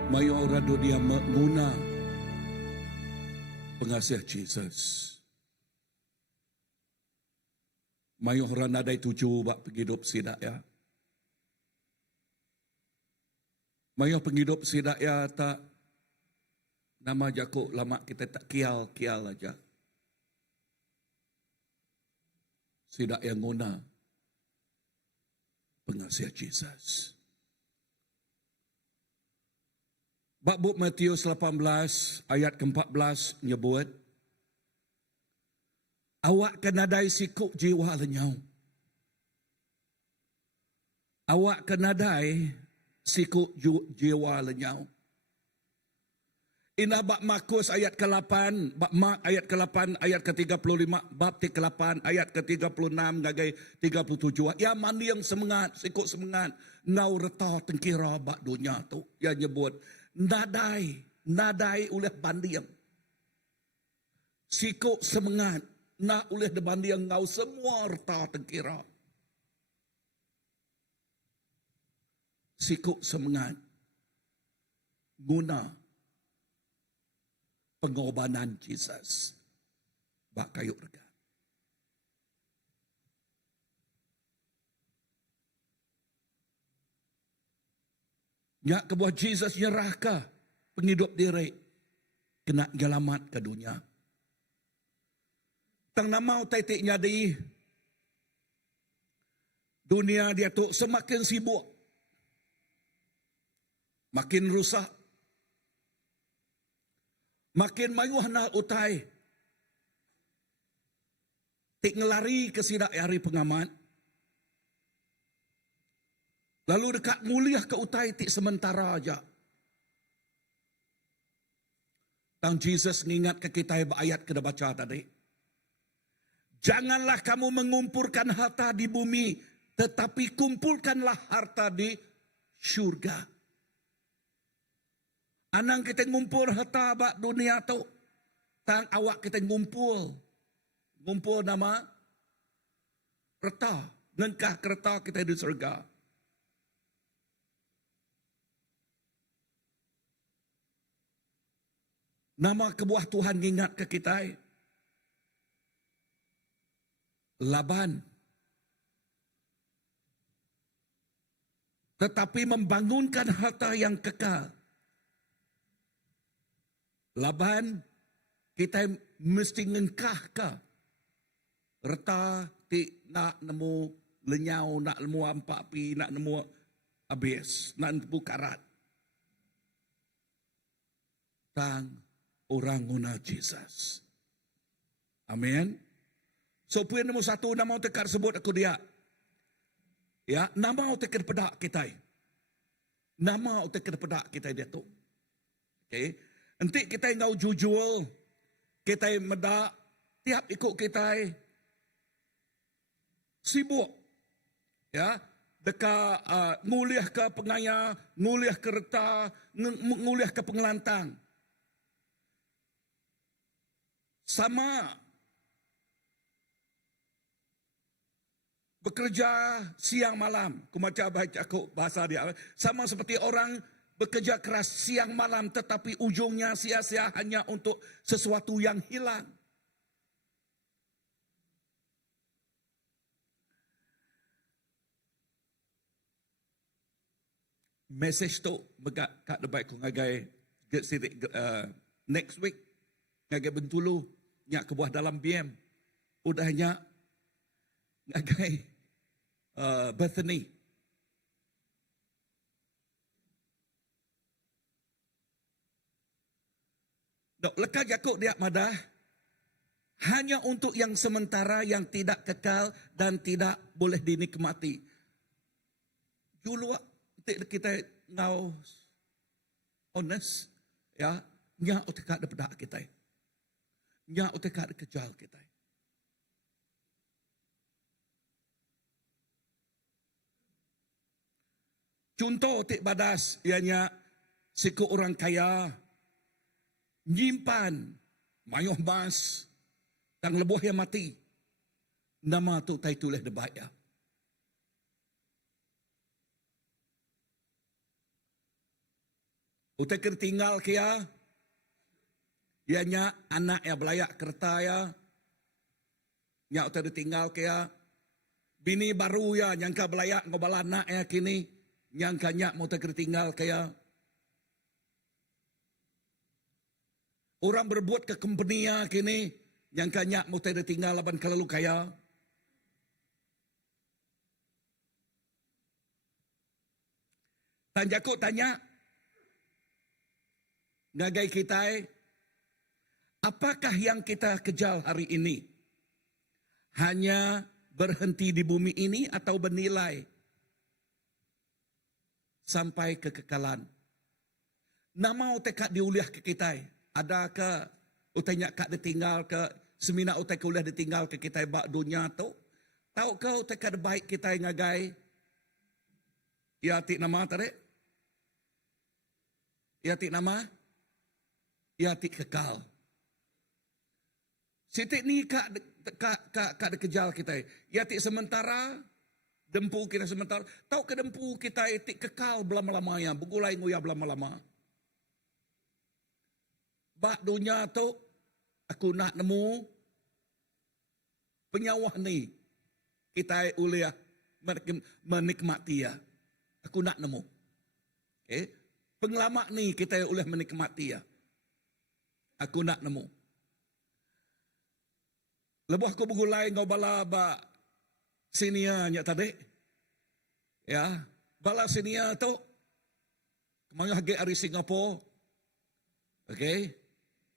Mayo rado dia menguna pengasiah Jesus. Mayo rana dai tuju bak penghidup sidak ya. Mayo penghidup sidak ya tak nama jakuk lama kita tak kial aja. Sidak yang guna pengasiah Jesus. Bab Matius 18 ayat ke-14 nyebut, awak kenadai sikuk jiwa lenyau. Awak kenadai sikuk jiwa lenyau. Inah bab Markus ayat ke-8, bab Mark ayat ke-8, ayat ke-35, bab ke-8, ayat ke-36, ngagai 37. Ya mani yang semangat, sikut semangat, ngau retah tengkira bab dunia tu. Ya nyebut, nadai oleh bandiam. Sikut semangat, nak oleh bandiam ngau semua retah tengkira. Sikut semangat, guna pengorbanan Jesus bak kayu rega. Nyak kebuah Jesus nyerahkah penghidup diri kena nyelamat ke dunia. Tang namau taitiknya di dunia dia tu semakin sibuk, makin rusak, makin mayuh na utai. Tik ngelari ke sidak hari pengamat. Lalu dekat mulia ke utai tik sementara aja. Tang Jesus ngingat ke kita ayat kita baca tadi. Janganlah kamu mengumpulkan harta di bumi, tetapi kumpulkanlah harta di syurga. Anang kita ngumpul harta bak dunia tu. Tang awak kita ngumpul. Ngumpul nama kereta. Ngengkah kereta kita di surga. Nama kebuah Tuhan ingat ke kita. Laban. Tetapi membangunkan harta yang kekal. Laban, kita mesti ngengkah ke. Reta, tik nak nemu lenyau, nak nemu ampak pi, nak nemu habis, nak nemu karat. Tang orang guna Jesus. Amin. So, puan nombor satu, nama tekar sebut aku dia. Ya, nama tekar pedak kita. Nama tekar pedak kita dia tu. Okay. Nanti kita ngau jujur, kita medak, tiap ikut kita sibuk. Ya, dekat nguliah ke pengaya, nguliah ke reta, nguliah ke pengelantang. Sama bekerja siang malam. Aku macam baca aku bahasa dia. Sama seperti orang bekerja keras siang malam tetapi ujungnya sia-sia hanya untuk sesuatu yang hilang. Message tu begak kat debat ku ngagai next week ngagai Bentulu nyak kebuah dalam BM udahnya ngagai Bethany. Dok lekak jakuk dia madah hanya untuk yang sementara yang tidak kekal dan tidak boleh dinikmati. Dulu kita ngau honest ya nya utek ada pedak kita. Nya utek ada kejal kita. Contoh utek badas ianya siku orang kaya nyimpan mayuh mas tang lebuh yang mati. Nama tu tai tulis debat ya. Utai kena tinggal kia. Ianya anak ya belayak kereta ya. Nya utai ditinggal kia. Bini baru ya nyangka belayak ngobal anak ya kini. Nyangka nyak mau utai kena tinggal kia. Orang berbuat ke company ya kini. Nyangka nyak mau utai ditinggal laban kalau kaya. Tanjaku tanya, ngagai kita, apakah yang kita kejar hari ini? Hanya berhenti di bumi ini atau bernilai sampai kekekalan? Nama utai kak diuliah ke kita, adakah utai nyak kak ditinggal ke semina utai kuliah ditinggal ke kita bak dunia tu? Tahu kau utai kak baik kita ngagai? Ya ti nama tarik? Ya ti nama? Ya ti kekal. Sitik ni kak dikejar kita. Ya ti sementara, dempu kita sementara. Tahu ke dempu kita ti kekal belama-lamanya. Begulai nguya belama-lama. Bak dunia tu, aku nak nemu penyawah ni. Kita uliah menikmati ya. Aku nak nemu. Okay. Pengalaman ni kita boleh menikmati ya. Aku nak nemu. Lebuh aku bergulai ngau bala ba sinia nya tadi. Ya, bala sinia tu kemana hagi ari Singapura. Okey.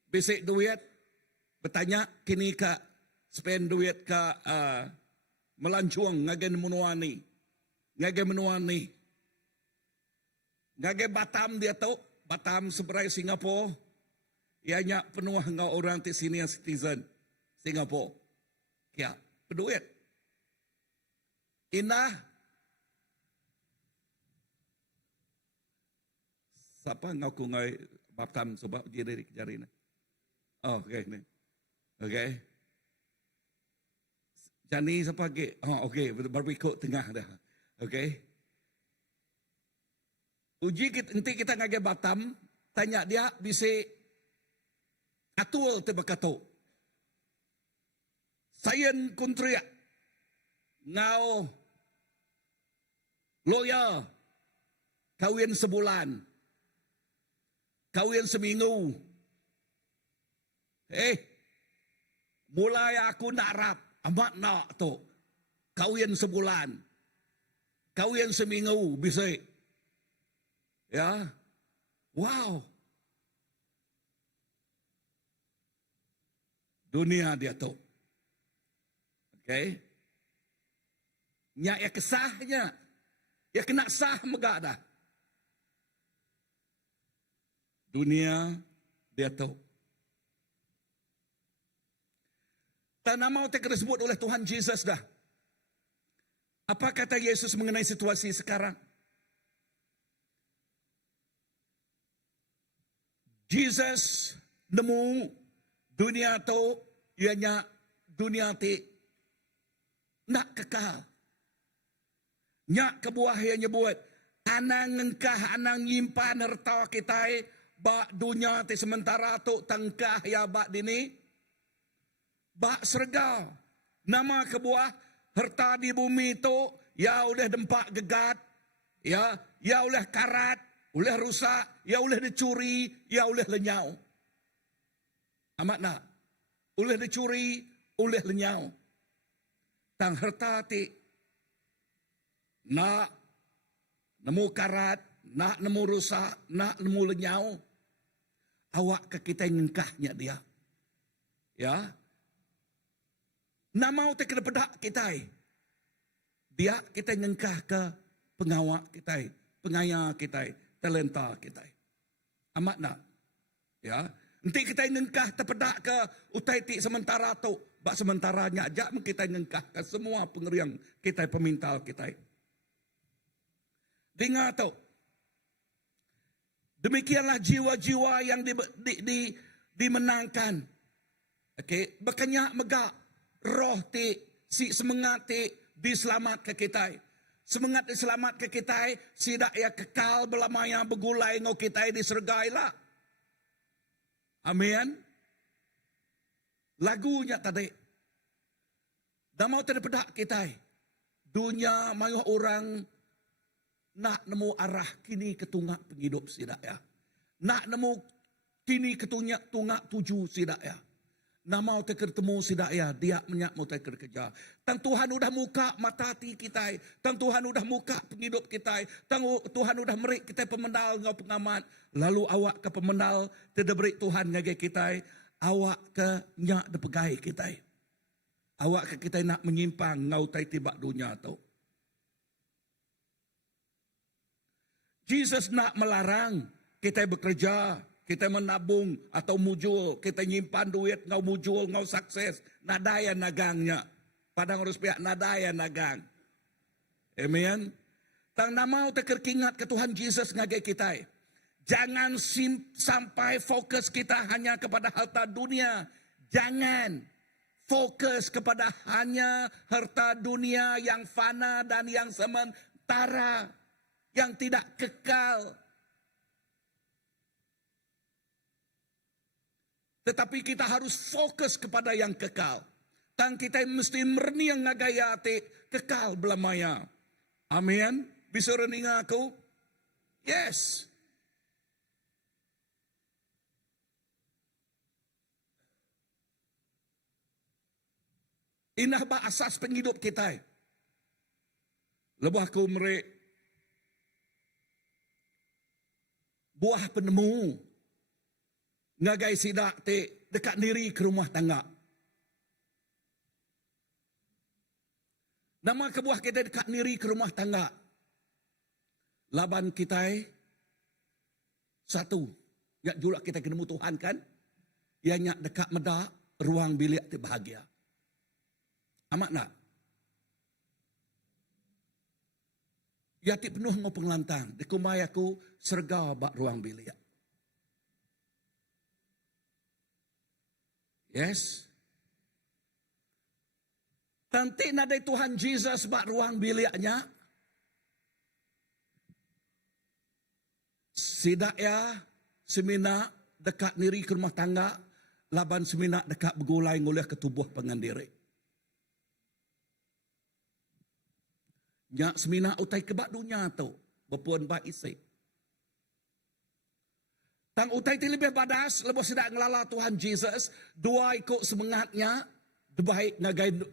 Bisik duit bertanya kini ka spend duit ka melancuang ngagen menuani. Ngagen menuani. Ngage Batam dia tahu, Batam seberai Singapura. Ianya penuh ngau orang di sini citizen Singapura. Ya, berduit. Inah. Siapa ngau ku ngai Batam sebab jari ni. Oh, okey ni. Okey. Jani siapa ke? Oh, okey, berikut tengah dah. Okey. Uji kita, nanti kita ngage Batam, tanya dia bisa atul tebakato. Sayen kontrak ngau lawyer kawin sebulan, kawin seminggu. Mulai aku nak rap, amat nak tu kawin sebulan, kawin seminggu bisa. Ya, wow. Dunia dia tu. Okay. Nya ya kesahnya. Ya kena sah megak dah. Dunia dia tu. Tanah mau tak disebut oleh Tuhan Yesus dah. Apa kata Yesus mengenai situasi sekarang? Jesus nemu dunia tu ianya dunia ti nak kekal. Nyak kebuah yang nyebut anang ngengkah anang nyimpan harta kita bak dunia ti sementara tu tangkah ya bak dini bak serga. Nama kebuah harta di bumi tu ya oleh dempak gegat ya oleh karat. Oleh rusak, ya oleh dicuri, ya oleh lenyau. Amat nak. Oleh dicuri, oleh lenyau. Tang harta ti. Nak nemu karat, nak nemu rusak, nak nemu lenyau. Awak ke kita ngengkahnya dia. Ya. Nak mau tak kena pedak kita. Dia kita ngengkah ke pengawak kita, pengaya kita. Talenta kita. Amat nak. Ya. Nanti kita ngengkah terpedak ke utai ti sementara tu. Bak sementaranya aja kita ngengkah ke semua pengeriang kita pemintal kita. Dengar tu. Demikianlah jiwa-jiwa yang dimenangkan. Okey, berkenyak megak roh ti si semangat ti diselamat ke kita. Semangat selamat ke kita, sidak ya kekal belamanya begulai ngau kita di sergai lah. Amin. Lagunya tadi. Dah mau terpedak kita. Dunia mayuh orang nak nemu arah kini ketungak penghidup sidak ya. Nak nemu kini ketungak tuju sidak ya. Nak mau terketemu sidak ya. Dia menyak mau terkerja. Tang Tuhan udah muka mata hati kita. Tang Tuhan udah muka penghidup kita. Tang Tuhan udah merik kita pemenal ngau pengamat. Lalu awak ke pemenal tidak beri Tuhan ngagai kita. Awak ke nyak depegai kita. Awak ke kita nak menyimpang ngau tai tibak dunia tu. Jesus nak melarang kita bekerja, kita menabung atau mujul, kita nyimpan duit ngau mujul, ngau sukses, nadaya nagangnya. Padang harus pihak nadaya nagang. Amen. Tang namau terkingat ke Tuhan Jesus ngagai kita. Jangan sampai fokus kita hanya kepada harta dunia. Jangan fokus kepada hanya harta dunia yang fana dan yang sementara, yang tidak kekal. Tetapi kita harus fokus kepada yang kekal. Tang kita mesti murni yang ngagayati kekal belamanya. Amin. Bisa rening aku? Yes. Inah ba asas penghidup kita. Lebah aku merek buah penemu ngagai sidak te dekat diri ke rumah tangga. Nama kebuah kita dekat diri ke rumah tangga. Laban kita satu, yak julak kita kena Tuhan kan? Ia dekat medak ruang bilik te bahagia. Amat nak? Yati penuh ngau pengelantang. Dikumai aku serga bak ruang bilik. Yes. Nanti nadai Tuhan Jesus bak ruang biliknya. Sidak ya semina dekat niri ke rumah tangga. Laban semina dekat begulai ngulih ke tubuh pengandiri. Nyak semina utai kebak dunia tu. Berpuan bak isi. Tang utai ti lebih badas. Lepas sidak ngelala Tuhan Jesus. Dua ikut semangatnya. Debaik ngagai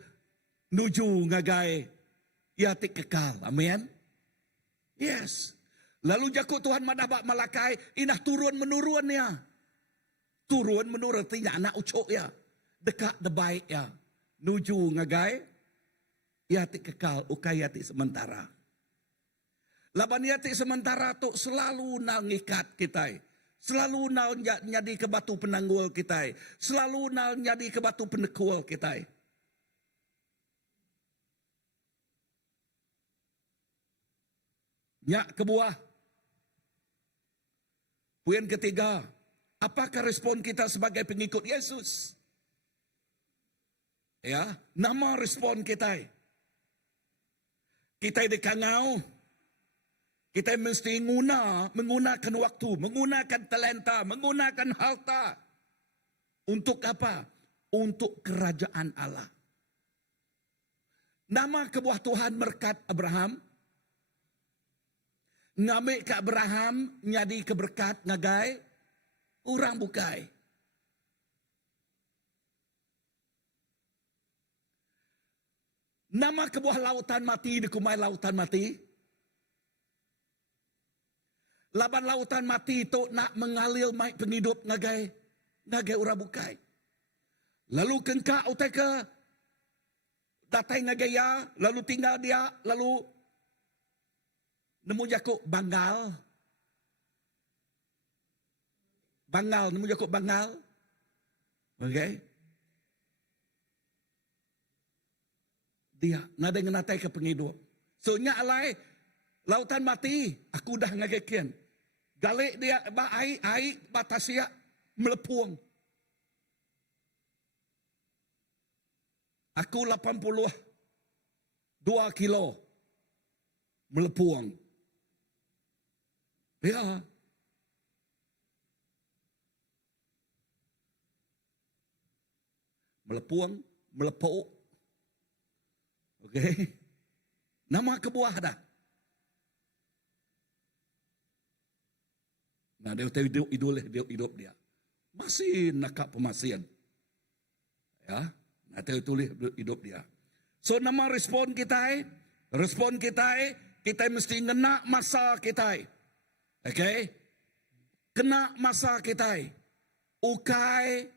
nuju ngagai. Yati kekal. Amin. Yes. Lalu jakut Tuhan madah bak malakai. Inah turun menurunnya. Turun menurun. Tidak anak ucuk ya. Dekat debaik ya. Nuju ngagai. Yati kekal, ukai yati sementara. Laban yati sementara tu selalu nak ngikat kita. Selalu nak nyadi ke batu penanggul kita. Selalu nak nyadi ke batu penekul kita. Nyak kebuah. Poin ketiga. Apakah respon kita sebagai pengikut Yesus? Ya, nama respon kita. Kita dekangau, kita mesti menggunakan waktu, menggunakan talenta, menggunakan harta. Untuk apa? Untuk kerajaan Allah. Nama kebuah Tuhan berkat Abraham. Ngambil ke Abraham, nyadi keberkat ngagai, orang bukai. Nama kebuah lautan mati dikumai lautan mati. Laban lautan mati itu nak mengalir mai penghidup ngagai ura bukai. Lalu kengkak utai ke datai ngagai ya, lalu tinggal dia, lalu nemu jakuk banggal. Nemu jakuk banggal. Okay. Dia nada ngenatai ke penghidup. So nya alai lautan mati aku dah ngagekian. Galik dia ba ai batasia melepuang. Aku 82 kilo. melepuang. Ya. Melepuang, melepuk. Okey. Nama kebuah dah. Nah, dia hidup dia. Masih nakak pemasian. Ya. Nah, dia tulis hidup dia. So, nama respon kita, kita mesti ngena masa kita. Okay? Kena masa kita. Ukai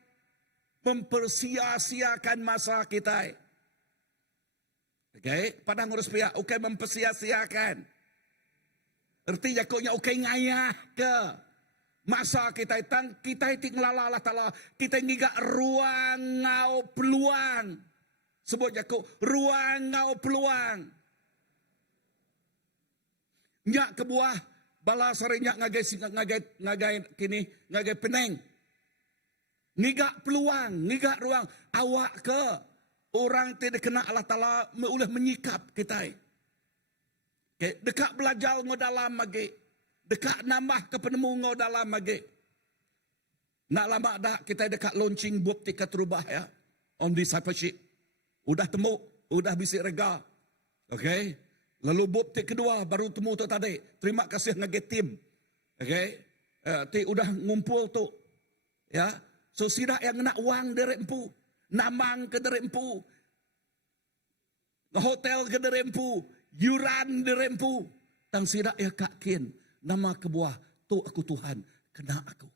mempersia-siakan masa kita. Okay? Padang urus pihak, ukai mempersia-siakan. Artinya koknya ukai ngayah ke masa kita. Kita tinggal Allah Ta'ala. Kita ngiga ruang ngau peluang. Sebut jaku ruang ngau peluang. Nyak kebuah bala sarinya ngagai peneng. Ngiga peluang, ngiga ruang. Awak ke orang tidak kena Allah Ta'ala boleh menyikap kita. Okay. Dekat belajar ngau dalam lagi. Dekat nambah ke penemu ngau dalam lagi. Nak lama dah kita dekat launching book tika terubah ya. On discipleship. Udah temu, udah bisik rega. Okay. Lalu bukti kedua baru temu tu tadi. Terima kasih ngage tim. Okay. Ti udah ngumpul tu. Ya. So sidak yang nak wang derek empu. Namang ke derek empu. Hotel ke derek empu. Yuran derek empu. Tang sidak ya kakin. Nama kebuah. Tu aku Tuhan. Kena aku.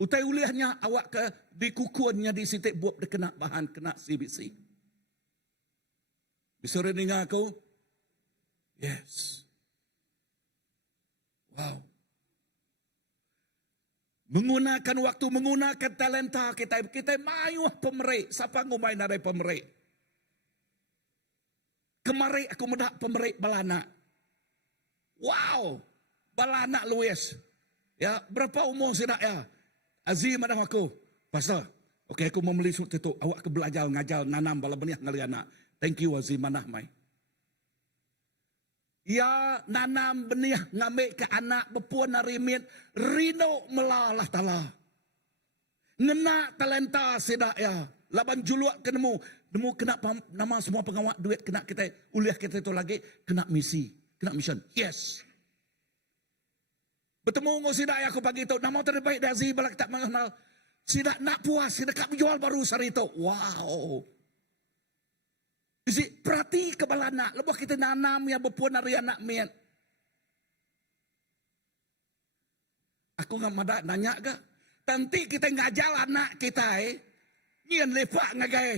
Utai uliahnya awak ke di kukuannya di sitik buat dia kena bahan, kena CBC. Bisa dengar aku? Yes. Wow. Menggunakan waktu, menggunakan talenta kita. Kita mayuh pemerik. Siapa ngumai narai pemerik? Kemarin aku medak pemerik balana. Wow. Balana Luis. Ya, berapa umur sidak ya? Azim ada aku. Pastor, okey aku membeli surat itu. Awak ke belajar, ngajar, nanam bala benih ngali anak. Thank you Azim manah mai. Ya nanam benih ngambil ke anak bepuan narimit. Rino melalah tala. Ngena talenta sedak ya. Laban juluak ke nemu. Nemu kena nama semua pengawak duit kena kita. Uliah kita itu lagi. Kena misi. Kena mission. Yes. Bertemu dengan sidak aku pagi itu. Nama terbaik dari Azim balak tak mengenal. Sidak nak puas. Sidak kak menjual baru hari itu. Wow. Isi perhati kepala anak. Lepas kita nanam yang berpuan hari anak mian. Aku nggak madak nanya ke. Nanti kita ngajar anak kita. Ngian lepak ngagai.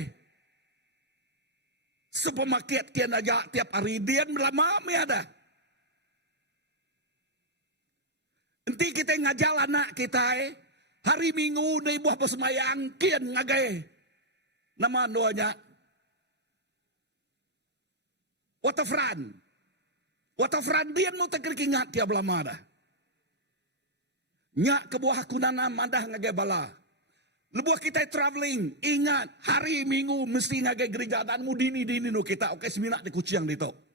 Supermarket kian aja tiap hari. Dia lama mi ada. Nanti kita ngajar anak kita hari Minggu di buah persemayang kian ngagai. Nama doanya Waterfront. Waterfront dia mau tak ingat tiap lama dah. Nyak ke buah aku nanam madah ngagai bala. Lebuah kita traveling, ingat hari Minggu mesti ngagai gereja dan mu dini no kita oke seminak di kuciang dito.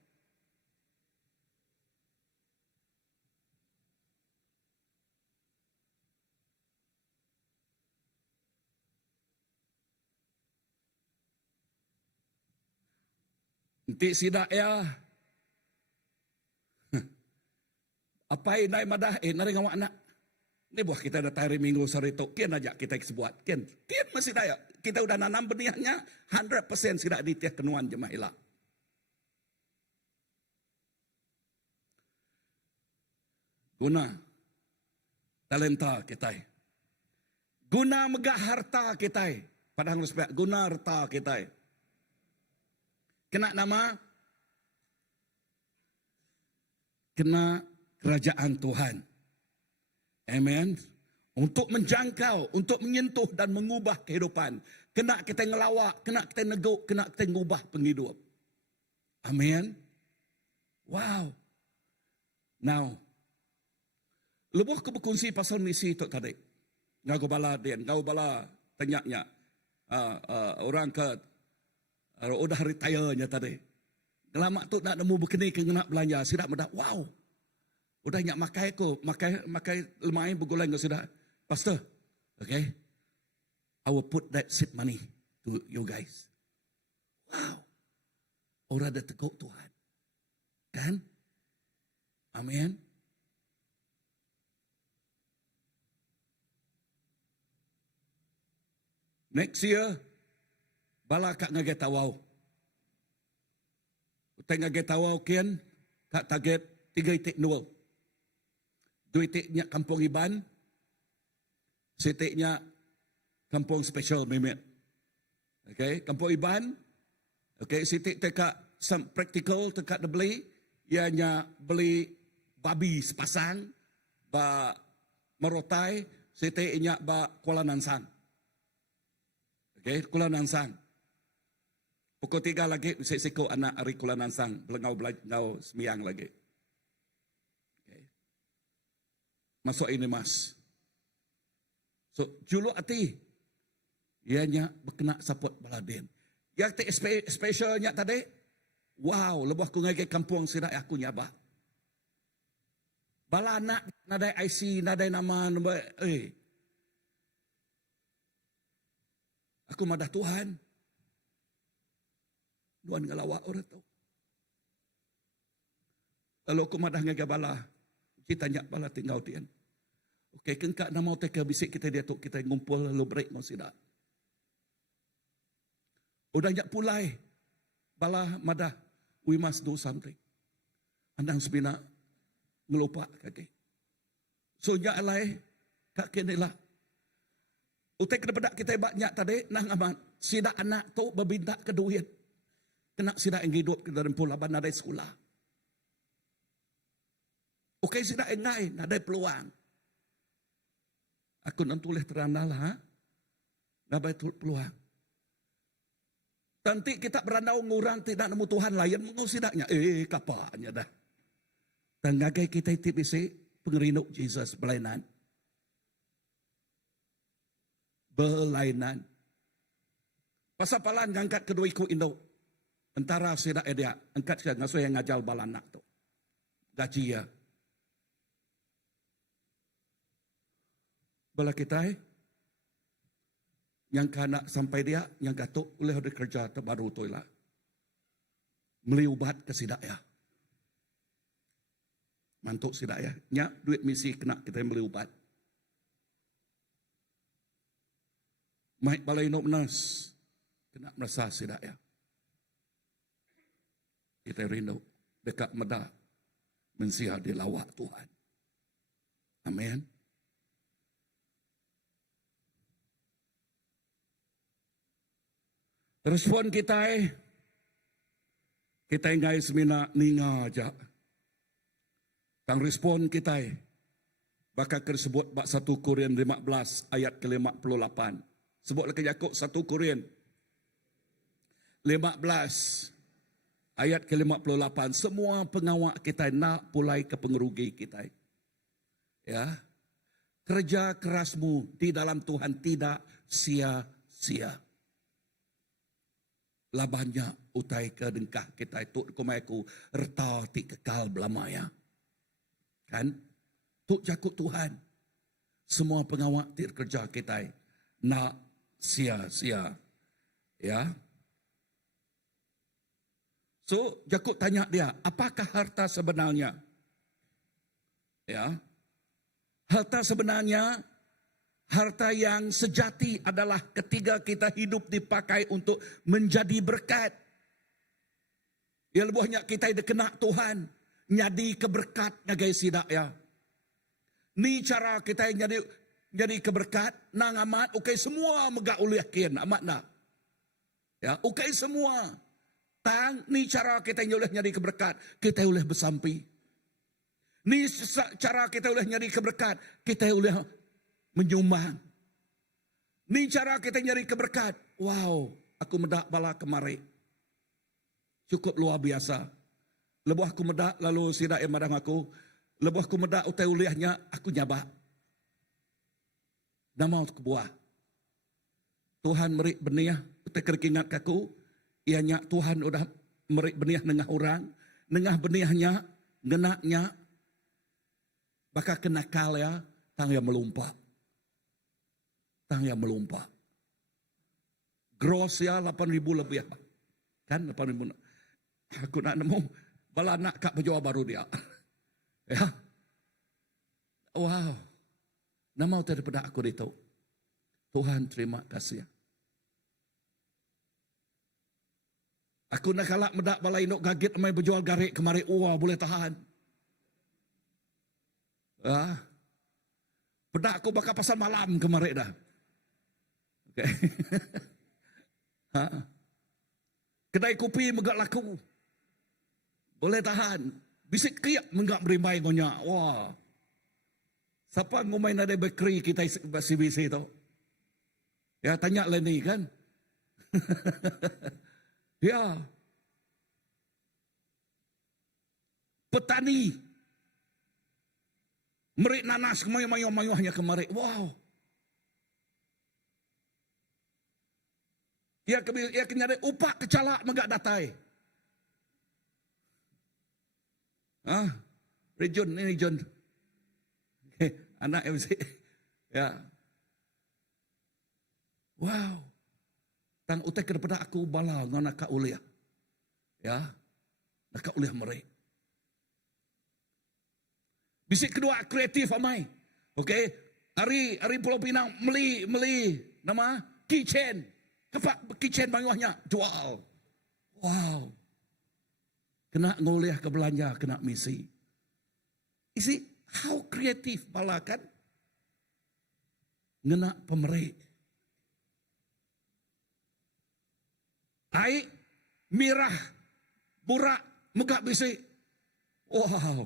Nanti sidak ya. Apa ini madah nari ngawak anak. Ini buah kita dah hari Minggu sore itu. Kian aja kita sebuat. Kian masih daya. Kita udah nanam benihnya 100% sidak di tiap kenuan jemaah ilah. Guna talenta kita. Guna megah harta kita. Padahal respect. Guna harta kita. Kena nama, kena kerajaan Tuhan. Amen. Untuk menjangkau, untuk menyentuh dan mengubah kehidupan. Kena kita ngelawak, kena kita neguk, kena kita mengubah penghidup. Amen. Wow. Now, lebuh ke berkongsi pasal misi itu tadi. Ngau bala dia, ngau bala tanyanya orang ke udah retire-nya tadi. Lama tu nak nemu berkeni ke nak belanja, sidak medak, wow. Udah nyak makai ko, makai lemai bergulai ko sidak. Pastor, okay, I will put that seed money to you guys. Wow. Orang dah teguk Tuhan. Kan? Amin. Next year, bala kak ngaget tawau. Utang ngaget tawau kian, kak target 3.0. 2 kampung Iban, setiknya kampung special memet. Okay, kampung Iban, okay, setik teka some practical teka de beli, ianya beli babi sepasang, ba Merotai, setiknya ba Kuala Nansang. Okay, Kuala Nansang. Pukul 3 lagi, siko anak hari Kuala Nansang, belengau semiang lagi. Okay. Masuk ini mas. So, julu hati, ianya berkena support Baladin. Yang specialnya tadi, wow, lebuh ku ngagi kampung sidak aku nyaba. Bala anak, nadai IC, nadai nama, aku madah Tuhan. Tuhan ngelawak orang tu. Lalu aku madah ngagi bala, kita nyak bala tinggal tian. Okey, kengkak nama teka bisik kita dia tu, kita ngumpul lalu break mau sidak. Udah nyak pulai, bala madah, we must do something. Andang sebina ngelupa kaki. So nyak alai, kak kenilah. Utek kedepedak kita banyak tadi, nah aman, sidak anak tu berbintak ke duit. Kena sidak yang hidup ke dalam pulaban nadai sekolah. Okey, sidak engai, nadai peluang. Aku nak tulis terandalah, nadai peluang. Nanti kita berandau ngurang tidak nemu Tuhan lain, mengusidaknya. Kapanya dah. Tanggagai kita itipisi, pengerinduk Jesus belainan. Belainan. Pasal palan ngangkat kedua iku Indo. Antara sidak dia, angkat sidak ngasuh yang ngajal balanak tu. Gaji ya. Bala kita yang kanak sampai dia, yang gatuk oleh ada kerja terbaru tu lah. Meliubat ke sidak ya. Mantuk sidak ya. Nyak duit misi kena kita meliubat. Maik balai no menas. Kena merasa sidak ya. Kita rindu dekat medah mensihat di lawak Tuhan. Amin. Respon kita ingai semina ninga aja. Tang respon kita bakal tersebut bak 1 Korintus 15 ayat ke-58. Sebut lagi Yakub 1 Korintus 15 ayat ke-58. Semua pengawak kita nak pulai ke pengerugi kita. Ya. Kerja kerasmu di dalam Tuhan tidak sia-sia. Labanya utai ke dengkah kita itu kumaiku reta ti kekal belamaya. Kan? Tuk jakut Tuhan. Semua pengawak ti kerja kita nak sia-sia. Ya. So, Yakub tanya dia, apakah harta sebenarnya? Ya. Harta sebenarnya, harta yang sejati adalah ketika kita hidup dipakai untuk menjadi berkat. Ya lebuhnya kita dikena Tuhan, nyadi keberkat ngagai sidak ya. Ni cara kita jadi keberkat, nang amat, okay, semua megak uliah kian, amat nak. Ya, okay semua. Tang, ni cara kita boleh nyari keberkat, kita boleh bersampi. Ni cara kita boleh nyari keberkat, kita boleh menyumbang. Ni cara kita nyari keberkat. Wow, aku medak bala kemari. Cukup luar biasa. Lebuh aku medak lalu sidak yang madang aku. Lebuh aku medak utai uliahnya, aku nyabak. Nama untuk buah. Tuhan merik benih, utai kerkingat aku. Ianya Tuhan udah merik beniah nengah orang, nengah beniahnya, genaknya, maka kena kal ya, tang yang melumpak. Tang yang melumpak. Gross ya 8.000 lebih. Kan 8.000. Aku nak nemu bala nak kak penjual baru dia. Ya. Wow. Nama daripada aku itu. Tuhan terima kasih. Aku nak kalak medak balai nok gagit amai berjual garik kemari. Wah boleh tahan. Pedak aku bakal pasal malam kemari dah. Okay. Kedai kopi megak laku. Boleh tahan. Bisik kiak menggak berimbai ngonya. Wah. Siapa ngomai nade bakery kita CBC tu? Ya tanya Lenny kan? Ya. Petani. Merik nanas kemayuh-mayuh-mayuhnya kemari. Wow. Ia kenyari upak kecalak megak datai. Region ini John. Anak MC. Ya. Wow. Tang utek daripada aku bala ngana ka uliah. Ya. Nak uliah mereka. Bisik kedua kreatif amai. Okey. Hari Pulau Pinang meli nama kitchen. Kepak kitchen bangwahnya jual. Wow. Kena nguliah ke belanja, kena misi. Isi how kreatif bala kan? Ngena pemerik. Aik, mirah, burak, megak bisik. Wow.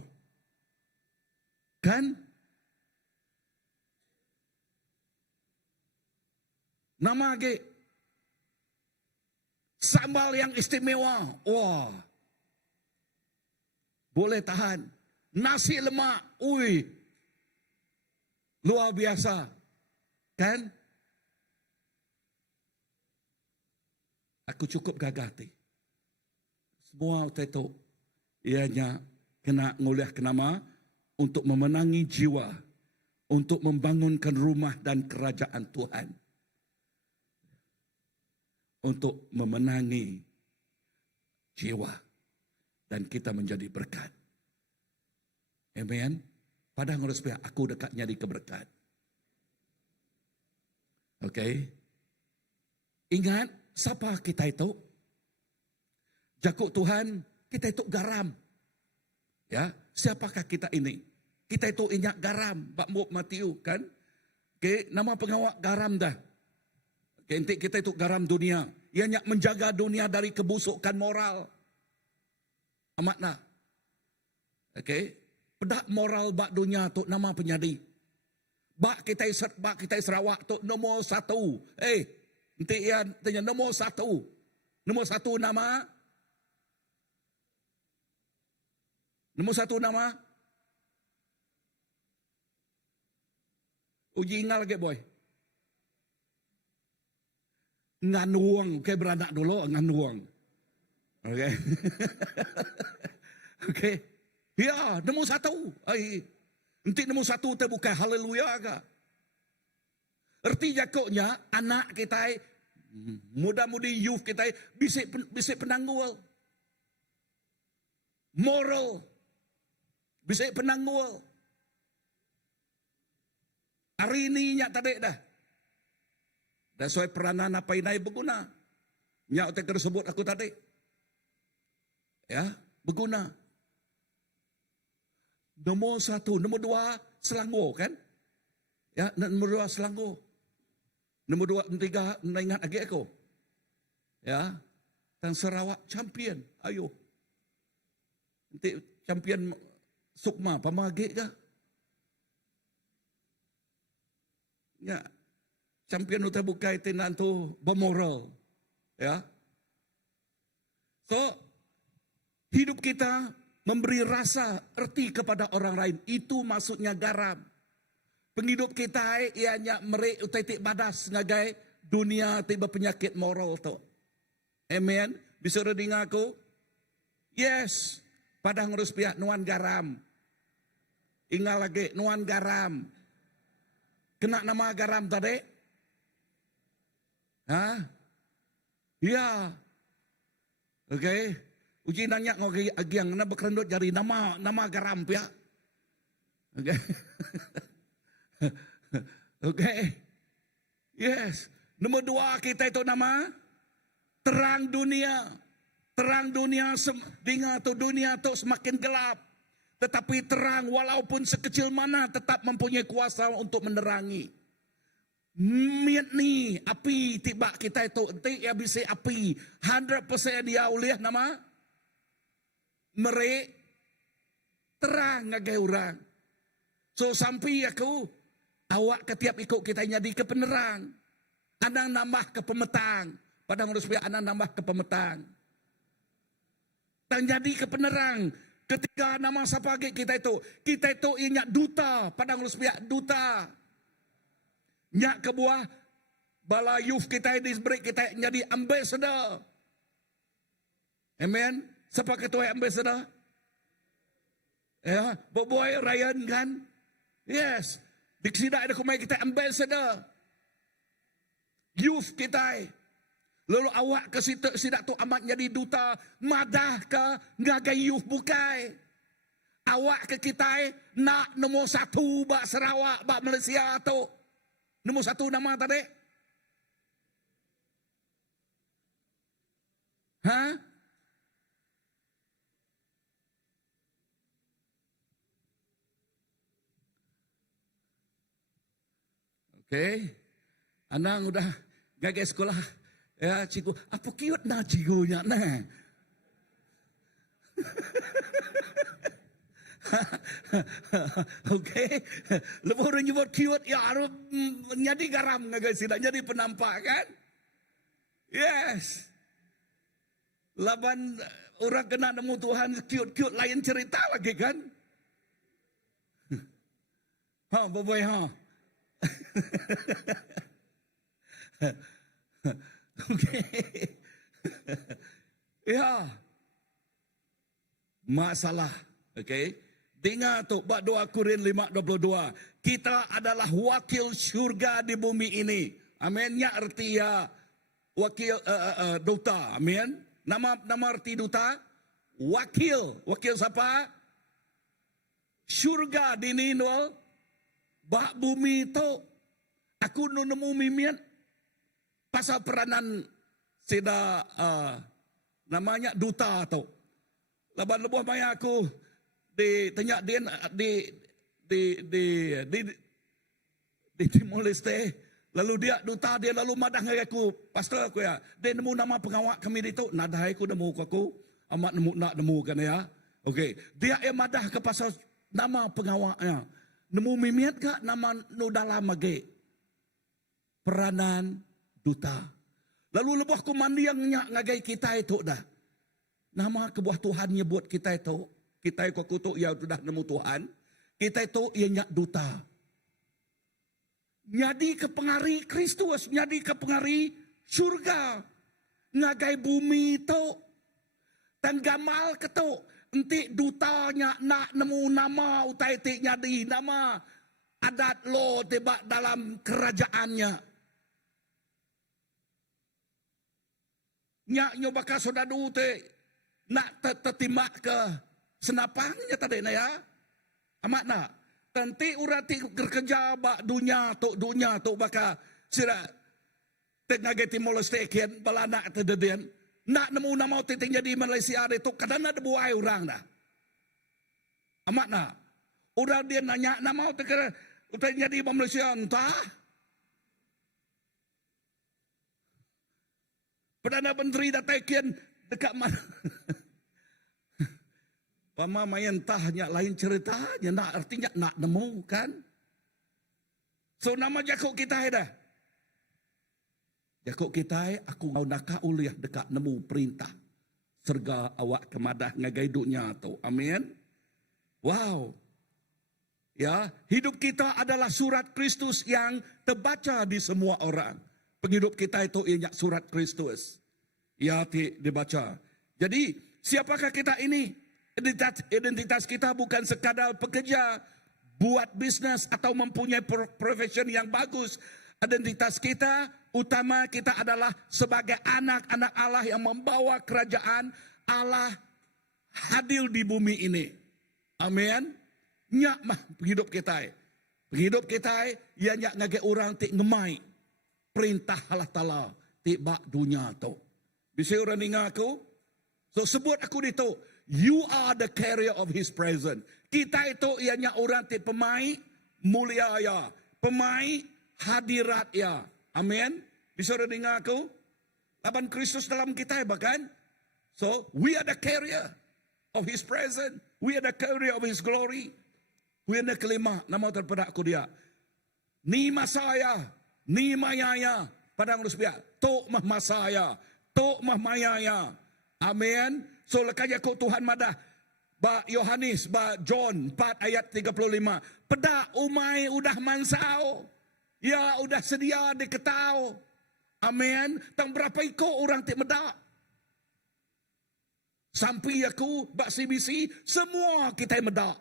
Kan? Nama lagi. Sambal yang istimewa. Wah. Boleh tahan. Nasi lemak. Ui. Luar biasa. Kan? Aku cukup gagah ti. Semua itu. Ianya kena nguliah kenama untuk memenangi jiwa. Untuk membangunkan rumah dan kerajaan Tuhan. Untuk memenangi jiwa. Dan kita menjadi berkat. Amen. Pada ngurus pihak aku dekat nyari keberkat. Okey. Ingat, siapa kita itu? Jakuk Tuhan, kita itu garam. Ya, siapakah kita ini? Kita itu ingat garam, Pak Muk Matiu kan? Okey, nama pengawal garam dah. Okey, kita itu garam dunia. Ianya menjaga dunia dari kebusukan moral. Amatna. Okey. Pedak moral bak dunia tu nama penyadi. Bak kita Sarawak tu nombor 1. Nanti ia tanya nombor 1. Nombor 1 nama. Nombor 1 nama. Uji ingal ke boy. Nganuang, okay, beranak dulu nganuang. Okay. Okay. Ya, nombor 1. Nanti nombor 1 tu bukan haleluya ke. Erti jakoknya anak kita, muda-mudi youth kita bisik penanggul. Moral. Bisik penanggul. Hari ini nyak tadi dah. Dan soal peranan apa ini berguna. Nyak otak tersebut aku tadi. Ya, berguna. Nombor 1, nombor 2 Selangor kan? Ya, nombor 2 Selangor. Nombor 2, 3 ingat lagi aku. Ya, dan Sarawak champion. Ayo. Nanti champion Sukma pamagik kah? Ya. Champion utai bukai tenan tu bermoral. Ya. So, hidup kita memberi rasa erti kepada orang lain. Itu maksudnya garam. Penghidup kita ianya merik utai tik badas ngagai dunia tiba penyakit moral tu. Amen. Bisa dengar aku? Yes. Padang harus pihak nuan garam. Ingat lagi nuan garam. Kena nama garam tadi? Hah? Ya. Okey. Uji nanya ngogi agiang na bekerendut jari nama garam pihak. Okey. Okey. Yes. Nombor 2 kita itu nama terang dunia. Terang dunia dengar tu dunia tu semakin gelap. Tetapi terang walaupun sekecil mana tetap mempunyai kuasa untuk menerangi. Miat ni api tiba kita itu entik ya bisa api 100% dia ulih nama merek terang ngagai orang. So sampai aku awak ketiap ikut kita jadi ke penerang. Anang nambah ke pemetang. Padang harus biar anang nambah ke pemetang. Dan jadi ke penerang. Ketika nama siapa kita itu ingat duta. Padang harus biar duta. Nyak ke buah bala youth kita ini break kita jadi ambassador. Amen. Siapa ketua ambassador? Ya, boy Ryan kan? Yes. Diksi dak ada kumai kita ambassador. Youth kita. Lalu awak ke situ sidak tu amat jadi duta, madah ke ngagai youth bukai. Awak ke kita nak nombor 1 bak Sarawak, bak Malaysia tu. Nombor 1 nama tadi? Ha? Okey. Anang udah gagal sekolah. Ya, cikgu, apa cute na cikgunya na? Okey. Lepas orang nyebut cute, ya harus jadi garam ngagai tidak jadi penampak kan? Yes. Laban orang kena nemu Tuhan cute-cute lain cerita lagi kan? Ha, boy ha. Okey. Ya. Masalah. Okey. Dengar tu bab 2 Korin 5:22. Kita adalah wakil syurga di bumi ini. Amin. Ya arti ya wakil duta. Amin. Nama arti duta? Wakil. Wakil siapa? Syurga di ninul. Bak bumi tu. Aku nemu mimian. Pasal peranan sida namanya duta tu. Laban lebuh maya aku ditanya dia di Timor Leste. Lalu dia duta dia lalu madah dengan aku. Pastor aku ya. Dia nemu nama pengawak kami di tu. Nadai aku nemu aku. Amat nemu kan ya. Okey. Dia yang madah ke pasal nama pengawaknya. Nemu mimiat ke nama nu dalam mage. Peranan duta. Lalu lebuh kumandi yang ngagai kita itu dah. Nama kebuah Tuhan nyebut kita itu. Kita itu kutuk ya sudah nemu Tuhan. Kita itu ia nyak duta. Nyadi kepengari Kristus. Nyadi kepengari surga. Ngagai bumi itu. Dan gamal ketuk. Entik dutanya nak nemu nama utai tik nyadi. Nama adat lo tiba dalam kerajaannya. Nyak nyobaka sodadu te nak tertimak ke senapangnya tadi na ya. Amat nak. Tanti urati kerja bak dunia tu baka sira tengagai Timor Leste kian bala nak tededian. Nak nemu nama titing jadi Malaysia itu kadang ada buai orang dah. Amat nak. Orang dia nanya nama utai jadi Malaysia entah. Perdana Menteri datang dekat mana? Pama main tahnya lain ceritanya. Nak artinya nak nemu kan? So nama Jakub kita dah. Jakub kita aku mau nak uliah dekat nemu perintah. Serga awak kemadah ngagai dunia tu. Amin. Wow. Ya, hidup kita adalah surat Kristus yang terbaca di semua orang. Penghidup kita itu ingat surat Kristus. Ya dibaca. Jadi Siapakah kita ini? Identitas kita bukan sekadar pekerja, buat bisnes atau mempunyai profession yang bagus. Identitas kita utama kita adalah sebagai anak-anak Allah yang membawa kerajaan Allah hadir di bumi ini. Amin. Nyak mah hidup kita. Hidup kita ia nyak ngage orang tik ngemai perintah Allah Taala tik bak dunia tu. Bisa orang dengar aku? So sebut aku itu, you are the carrier of his presence. Kita itu ianya orang tik pemai mulia ya, pemai hadirat ya. Amin. Bisa orang dengar aku? Laban Kristus dalam kita bahkan. So we are the carrier of his presence. We are the carrier of his glory. We are the kelima nama terpedak aku dia. Ni masaya, ni mayaya. Padang rusbiak. Tok mah masaya, tok mah mayaya. Amin. So lekanya kau Tuhan madah. Ba Yohanes, ba John 4 ayat 35. Pedak umai udah mansau. Ya udah sedia diketau. Amin. Tang berapa iko orang tik medak. Sampai aku bak CBC semua kita medak.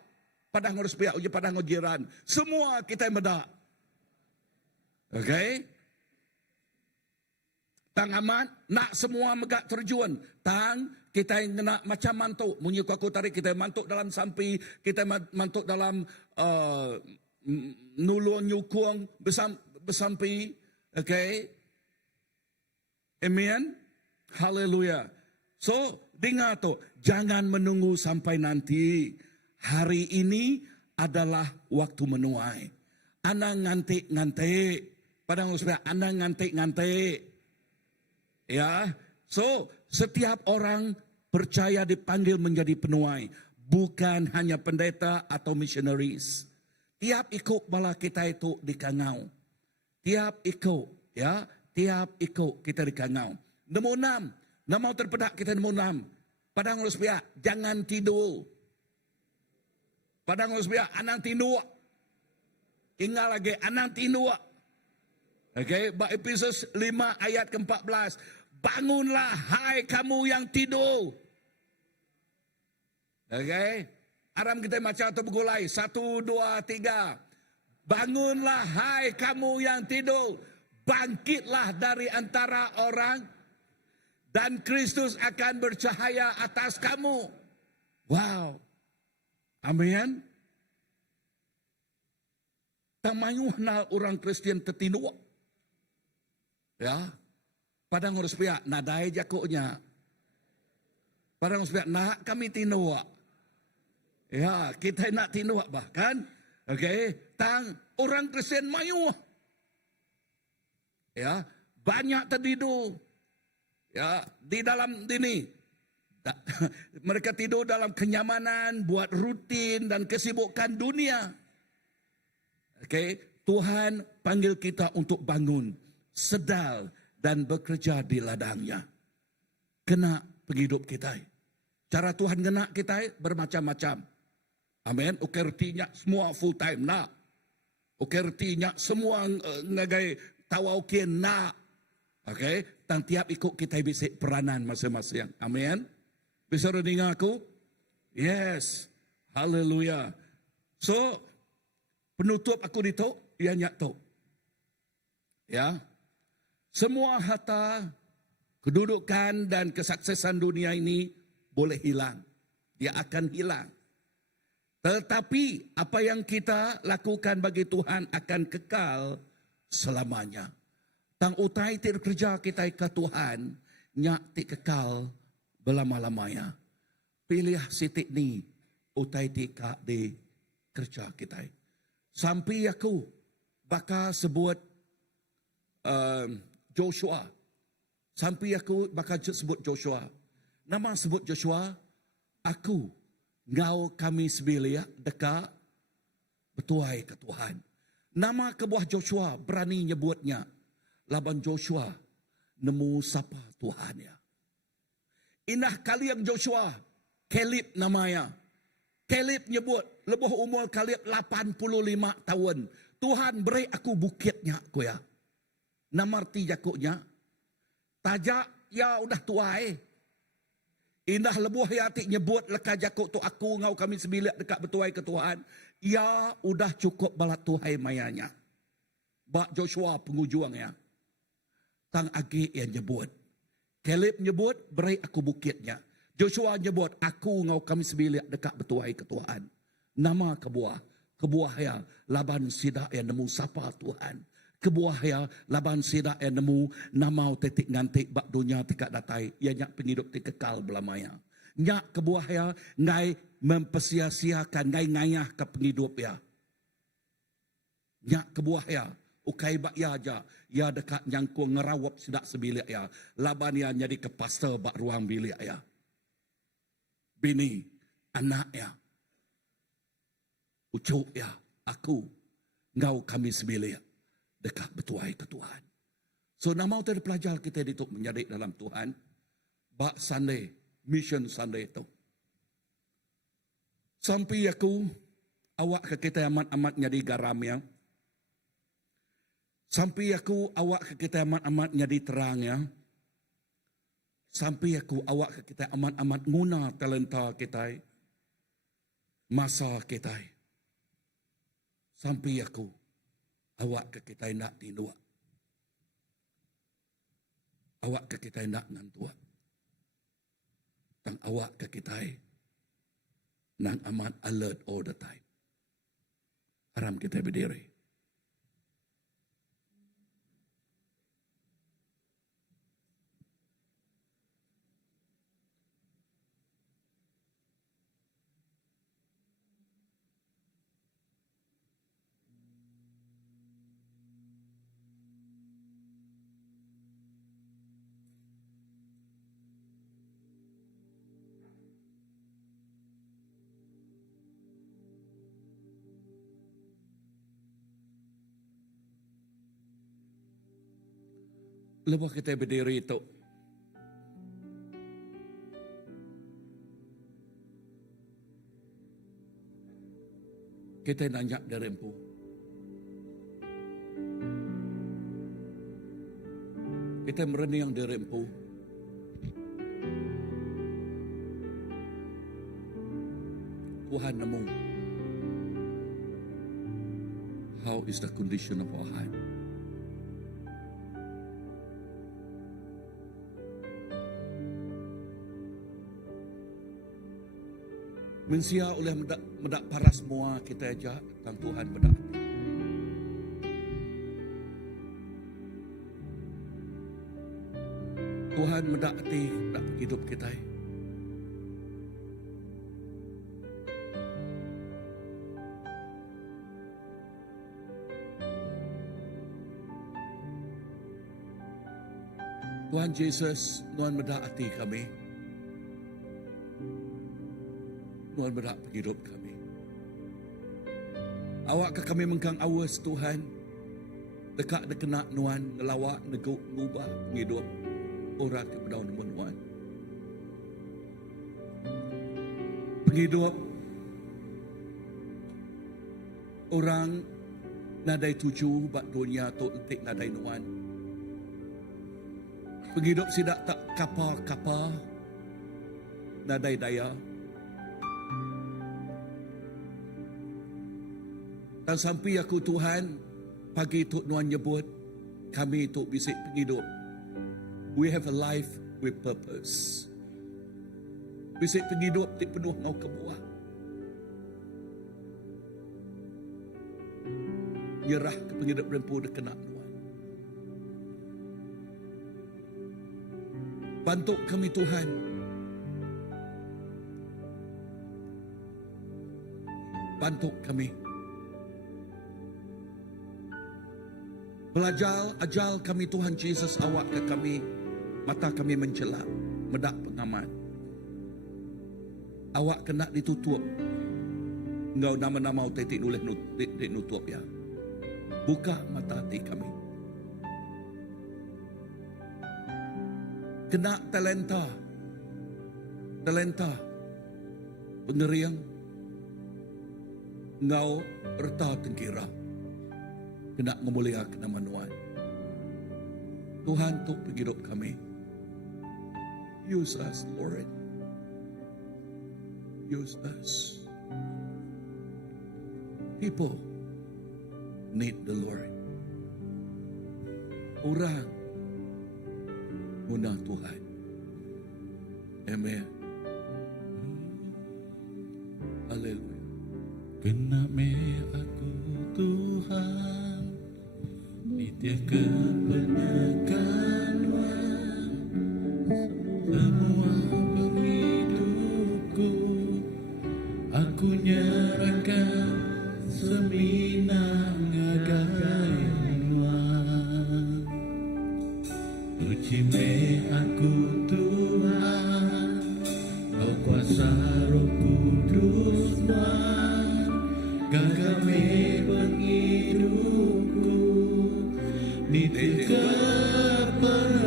Padang harus pihak uji padang jiran. Semua kita medak. Okay? Tang amat nak semua megak terjun. Tang kita yang nak macam mantuk. Munyi aku tarik kita mantuk dalam sampi, kita mantuk dalam nulun nyukung bersampi. Okay? Amen. Haleluya. So, dengar tu, jangan menunggu sampai nanti. Hari ini adalah waktu menuai. Anang ngantik-ngantik. Padang usbah, anang ngantik-ngantik. Ya, so setiap orang percaya dipanggil menjadi penuai, bukan hanya pendeta atau missionaries. Tiap ikut bala kita itu dikangau. Tiap ikut, ya, tiap ikut kita dikangau. Nombor 6, nama terpedak kita nombor 6. Padang rusbiak, jangan tidur. Padang rusbiak, anang tidur. Ingat lagi, anang tidur. Okay, Efesus 5 ayat ke-14. Bangunlah hai kamu yang tidur. Okay. Aram kita macam atau bergulai. 1, 2, 3. Bangunlah hai kamu yang tidur. Bangkitlah dari antara orang. Dan Kristus akan bercahaya atas kamu. Wow. Amin. Tamayuhna orang Kristen tertidur. Ya. Padang harus pihak nadai jakuknya. Padang harus pihak nak kami tinduak. Ya, kita nak tinduak bahkan. Okay. Tang orang Kristen mayuh. Ya, banyak tertidur. Ya, di dalam ini mereka tidur dalam kenyamanan, buat rutin dan kesibukan dunia. Okay. Tuhan panggil kita untuk bangun, sedal dan bekerja di ladangnya. Kena penghidup kita. Cara Tuhan kena kita bermacam-macam. Amin. Ukertinya semua full time nak. Ukertinya semua ngagai tawaukin nak. Okay. Dan tiap ikut kita bisa peranan masing-masing. Amin. Bisa dengar aku? Yes. Haleluya. So, penutup aku itu, ia nyato. Ya. Semua harta, kedudukan dan kesuksesan dunia ini boleh hilang. Dia akan hilang. Tetapi apa yang kita lakukan bagi Tuhan akan kekal selamanya. Tang utai ti kerja kita ke Tuhan, nyak ti kekal belama-lamanya. Pilih sitik ni, utai ti ka di kerja kita. Sampai aku bakal sebut Joshua. Sampai aku bakal sebut Joshua. Nama sebut Joshua, aku ngau kami sebelia dekat bertuai ke Tuhan. Nama kebuah Joshua berani nyebutnya. Laban Joshua nemu sapa Tuhan ya. Inah kalian Joshua, Caleb namanya. Caleb nyebut, lebih umur Caleb 85 tahun. Tuhan beri aku bukitnya aku ya. Namarti jakuknya. Tajak ya udah tuai. Indah lebuh hati nyebut leka jakuk tu aku ngau kami sebilik dekat betuai ke Tuhan. Ya udah cukup balat Tuhai mayanya. Bak Joshua pengujuangnya. Tang agi yang nyebut. Caleb nyebut berai aku bukitnya. Joshua nyebut aku ngau kami sebilik dekat betuai ke Tuhan. Nama kebuah. Kebuah ya laban sidak yang nemu sapa Tuhan. Kebuah ya laban sidak yang nemu namau tetik ngantik bak dunia tikak datai. Ia nyak penghidup tik kekal belamaya. Nyak kebuah ya ngai mempersia-siakan ngai ngayah ke penghidup ya. Nyak kebuah ya ukai bak ya aja. Ya dekat nyangkung ngerawap sidak sebilik ya. Laban ya jadi ke pastor bak ruang bilik ya. Bini, anak ya. Ucuk ya, aku, ngau kami sebilik dekat betuai ke Tuhan. So nama kita pelajar kita itu menjadi dalam Tuhan. Bak Sunday, mission Sunday itu. Sampai aku, awak ke kita amat-amat jadi garam ya. Sampai aku, awak ke kita amat-amat jadi terang ya. Sampai aku, awak ke kita amat-amat guna talenta kita. Masa kita. Sampai aku, awak ke kita nak tinduak. Awak ke kita nak ngantuak. Tang awak ke kita nang amat alert all the time. Haram kita berdiri. Lepas kita berdiri itu, kita nanjak dari empu. Kita merenung dari empu. Tuhan nemu. How is the condition of our heart? Mensia oleh medak paras semua kita aja tentang Tuhan medak. Tuhan medak hati medak hidup kita. Tuhan Yesus, Tuhan medak hati kami. Tuhan berak hidup kami. Awak ke kami mengkang awas Tuhan. Dekat dekenak Tuhan. Ngelawak, neguk, ngubah, hidup. Orang ke berdaun dengan Tuhan. Penghidup. Orang nadai tuju bak dunia tu entik nadai Tuhan. Penghidup sidak tak kapal-kapal. Nadai daya. Dan sampai aku Tuhan, pagi Tuk Nuan nyebut, kami Tuk bisik penghidup. We have a life with purpose. Bisik penghidup di penuh ngau kebuah. Nyerah ke penghidup rempu dekenak Tuhan. Bantu kami Tuhan. Bantu kami. Belajar, ajal kami Tuhan Yesus awak ke kami. Mata kami mencelak, medak pengaman. Awak kena ditutup. Engkau nama-nama tetik nulis nutup ya. Buka mata hati kami. Kena talenta. Talenta. Pengeriang. Engkau erta tengkira. Kena memuliakan nama Tuhan. Tuhan untuk penghidup kami. Use us, Lord. use us. People need the Lord. Orang guna Tuhan. Amen. Haleluya. Kena me aku Tuhan, nitia kebenaran, semua hidupku, aku nyerahkan seminang agaian. Uji me aku Tuhan, Kau kuasa Roh Kudus Tuhan, gagame penghidupku, nitia kebenaran.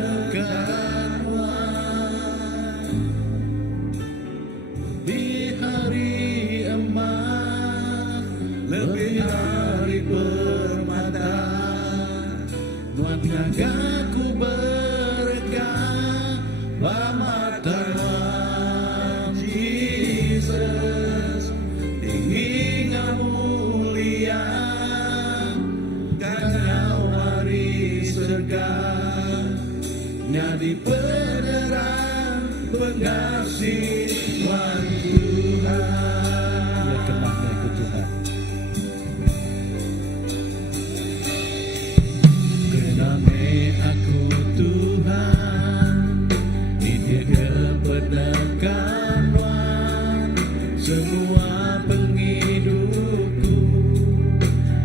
Di hari emas, lebih hari permata, Tuhan ngagaku berkah, pamata Jesus, tinggi mulia, Kau hari surga, nyadi penerang pengasih Tuhan Tuhan. Ya kemana ikut Tuhan. Kename aku Tuhan, nitia kebenaran, semua penghidupku,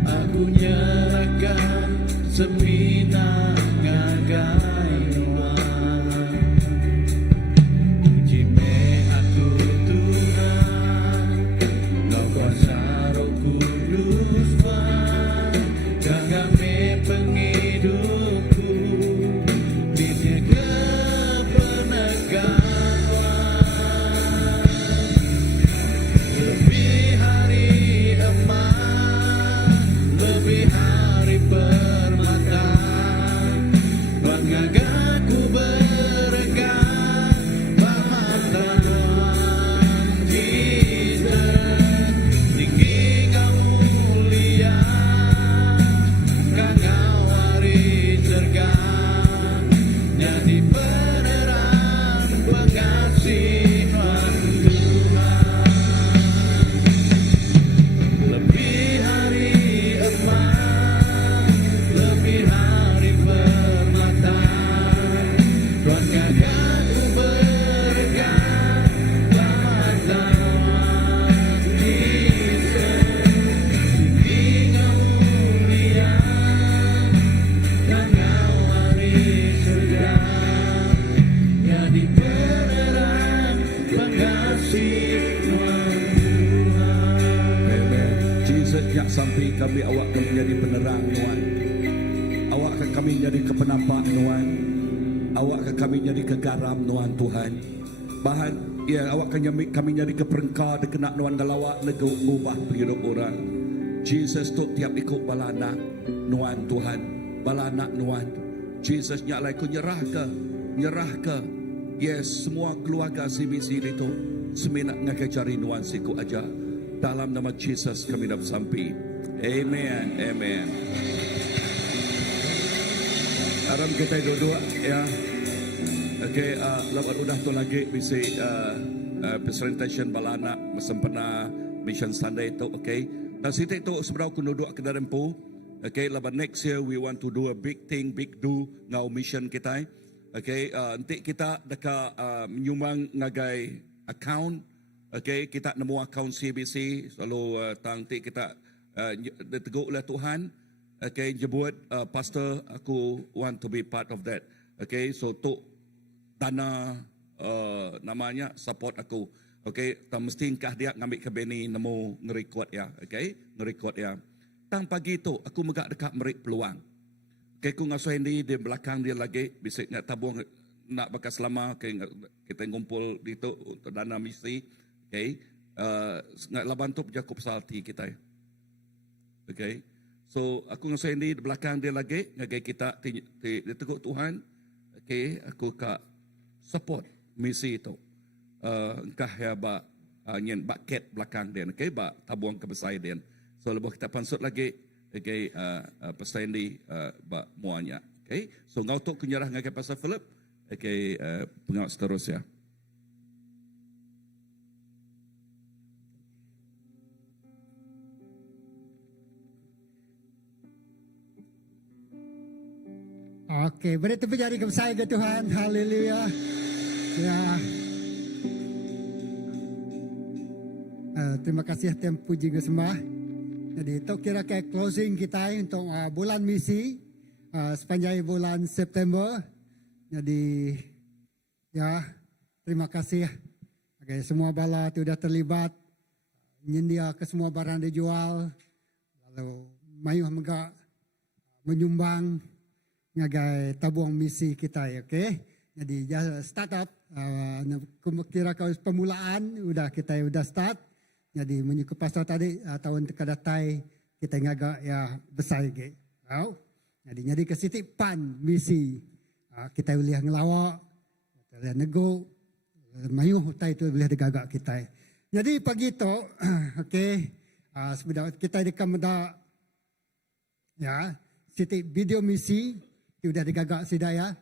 aku nyerahkan seminang agaian. Uji me aku Tuhan, Kau kuasa Roh Kudus Tuhan, gagame penghidupku, nitia kebenaran. Lebih hari emas, lebih hari permata, Tuhan ngagaku berkah, pamata Jesus, tinggi Kau mulia, Kau hari surga, jadi penerang pengasih Tuhan Tuhan. Lebih hari emas, lebih hari permata, Tuhan ngagaku berkah, pamata Jesus, tinggi Kau mulia, Kau hari surga, jadi penerang pengasih Tuhan Tuhan. Amen. Jesus, jak sampai kami awak akan menjadi penerang Tuhan. Awak akan kami jadi kepenampak Tuhan. Awak akan kami jadi kegaram Tuhan. Bahan ya awak akan kami jadi keperengkar dekenak Tuhan galawak ngubah hidup orang. Jesus tu tiap ikut balana Tuhan. Balana Tuhan. Jesus nyalai ku nyerah ke. Yes, semua keluarga CBC itu seminat ngakai cari Tuhan siku aja. Dalam nama Jesus kami dah sampai. Amen. Amen. Aram kita dua-dua ya. Okay, lepas udah tu lagi bisa presentation balana sempena Mission Sunday itu, okay. Dan situ itu sebenarnya aku duduk ke dalam pu. Okay, lepas next year we want to do a big thing, big do ngau mission kita. Okay, nanti kita dekat menyumbang ngagai account. Okay, kita nemu account CBC selalu nanti kita ditegur oleh Tuhan. Okay, jebut pastor aku want to be part of that. Okay, so tu dana namanya support aku. Okay, tak mesti kah dia ngambil ke Beni nemu ngerekod ya. Okay, ngerekod ya. Tang pagi tu aku megak dekat merik peluang. Okay, aku ngasuh Hendy di belakang dia lagi bisa nak tabung nak bakas lama. Okay, kita ngumpul di tu untuk dana misi. Okay, nak laban tu Jakob salti kita. Okay, so aku ngasuh Hendy di belakang dia lagi. Okay, kita diteguk Tuhan. Okay, aku kak support misi itu. Engkah ya ba nyen bucket belakang dia, okay, bak tabuang ke besar dia. So lepas kita pansut lagi, okay, pasal ini bak muanya, okay. So ngau tok kenyarah ngakai pasal Philip, okay, pengawal seterusnya. Okey, beri tepuk jari kepada ke Tuhan. Haleluya. Ya. Terima kasih Tuhan puji ke sembah. Jadi itu kira kayak closing kita untuk bulan misi sepanjang bulan September. Jadi ya terima kasih. Okay, semua bala itu sudah terlibat nyendia ke semua barang dijual. Lalu mayuh megak menyumbang ngagai tabuang misi kita, okey. Jadi start up kira kau permulaan kita sudah start. Jadi menyukai pasal tadi tahun tekadatai kita ngagak ya besar ge. Tahu? Jadi kesitipan misi kita boleh ngelawak, kita boleh nego, mayuh utai itu boleh digagak kita. Jadi pagi itu okey, sebenarnya kita di Kameda ya, siti video misi sudah digagak sidaya.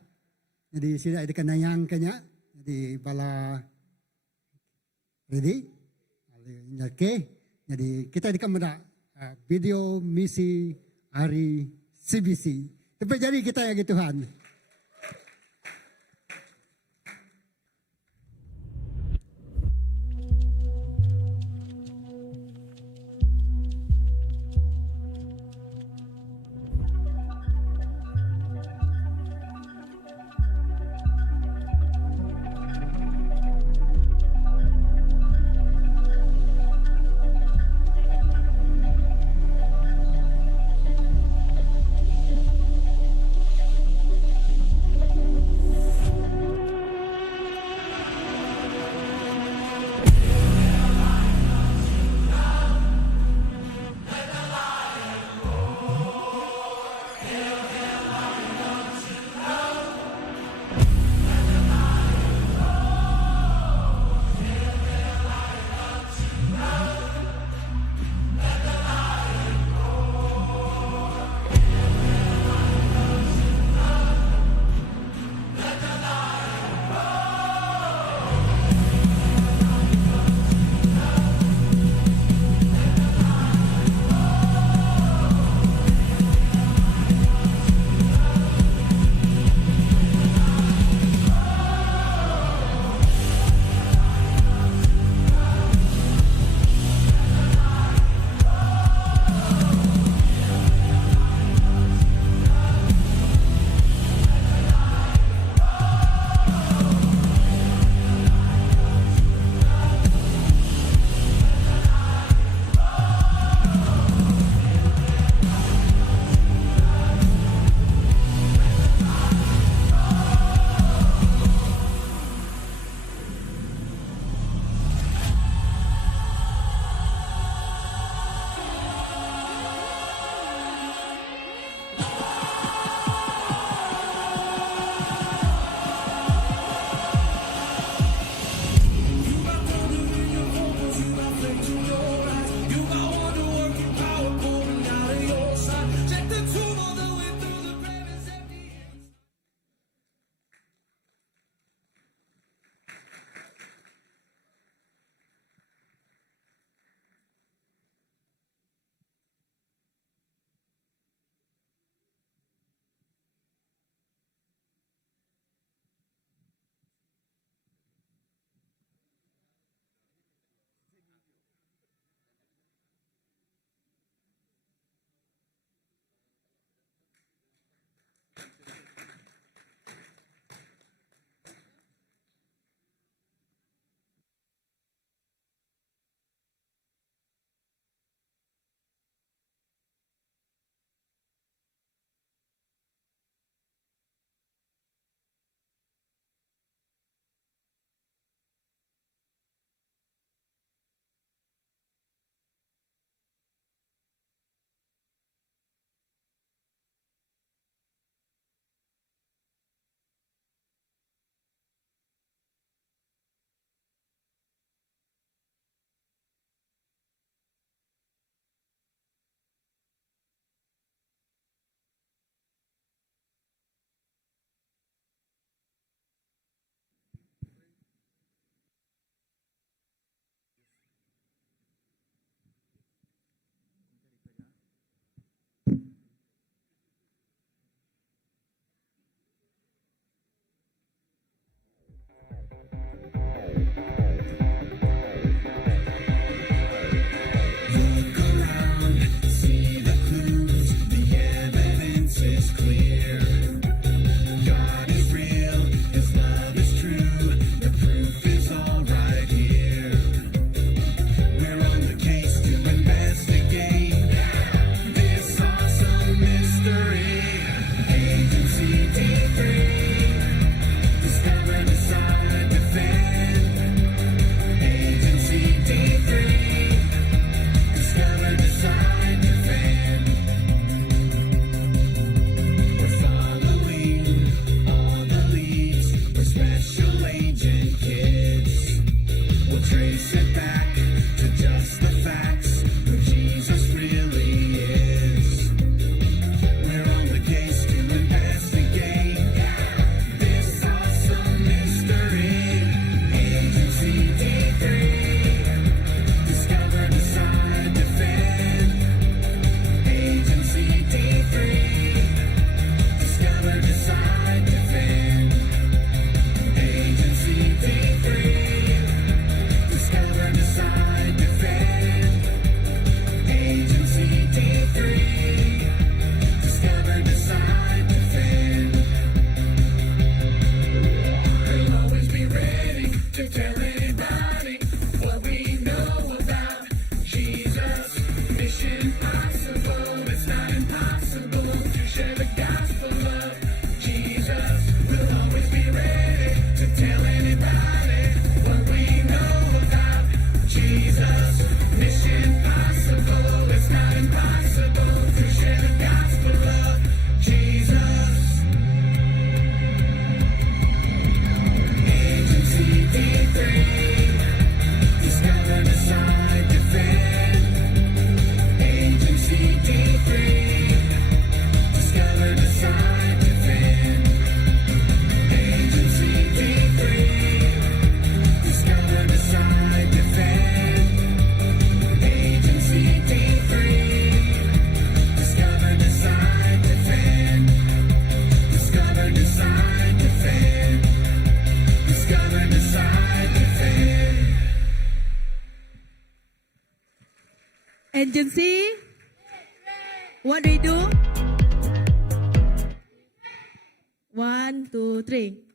Jadi sidaya dikenayang kenya. Jadi bala ready. Okey. Jadi kita di Kameda video misi hari CBC. Tapi jadi kita ya Tuhan. Emergency. What do you do? 1, 2, 3.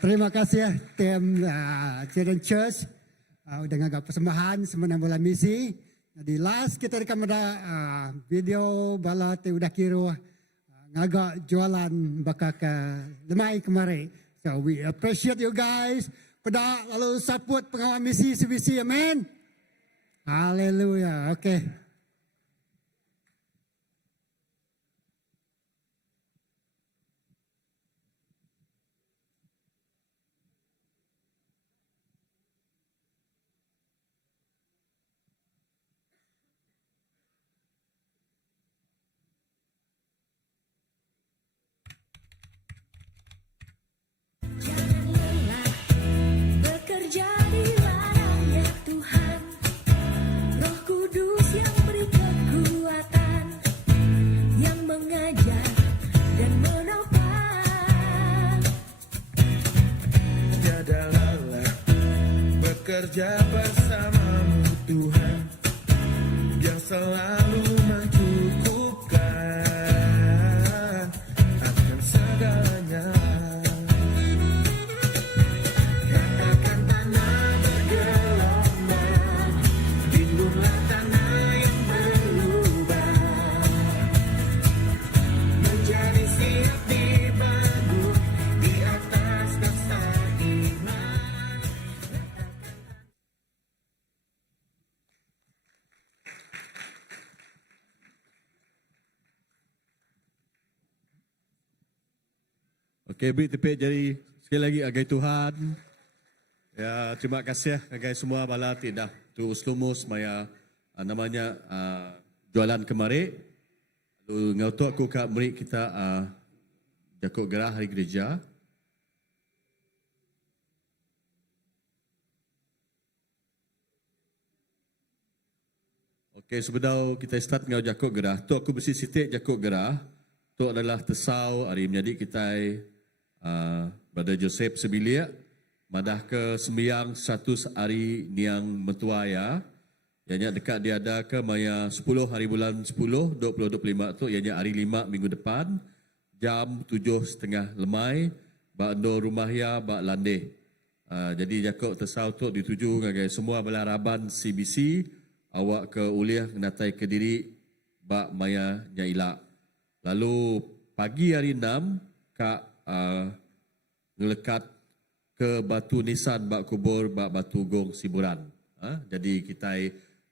Terima kasih tim Children Church udah ngagak persembahan semenang bulan misi. Jadi last kita rekam ada video bala te udah kira ngagak jualan bakal ke lemai kemari. So we appreciate you guys. Pada lalu support pengawal misi CBC, amen. Haleluya. Okay. Jangan lelah bekerja di ladangnya Tuhan. Roh Kudus yang beri kekuatan, yang mengajar dan menopang. Tiada lelah bekerja bersamamu Tuhan, yang selalu mencukupkan akan segalanya. Katakan tanah bergelombang, timbullah tanah yang berubah menjadi siap dibangun di atas dasar iman. Okey, beri tepuk jari sekali lagi agai Tuhan. Ya, terima kasih agai semua bala tidak terus lumus maya namanya jualan kemari. Lalu ngautuk aku kat beri kita jakuk gerah hari gereja. Okey, sebelum kita start ngau jakuk gerah, tu aku besi sitik jakuk gerah. Tu adalah tesau hari menjadi kita Brother Joseph Sebilia madah ke sembiang 100 hari niang metuaya. Ianya dekat dia ada ke maya 10 hari bulan 10 2025 tu ianya hari 5 minggu depan jam 7.30 lemai bak ndo rumah ya bak landeh. Jadi jakuk tesau tu dituju ngagai semua belaraban CBC awak ke uliah ngenatai ke diri bak maya nyailak. Lalu pagi hari 6 kak ngelekat ke Batu Nisan bak kubur bak Batu Gong Siburan. Jadi kita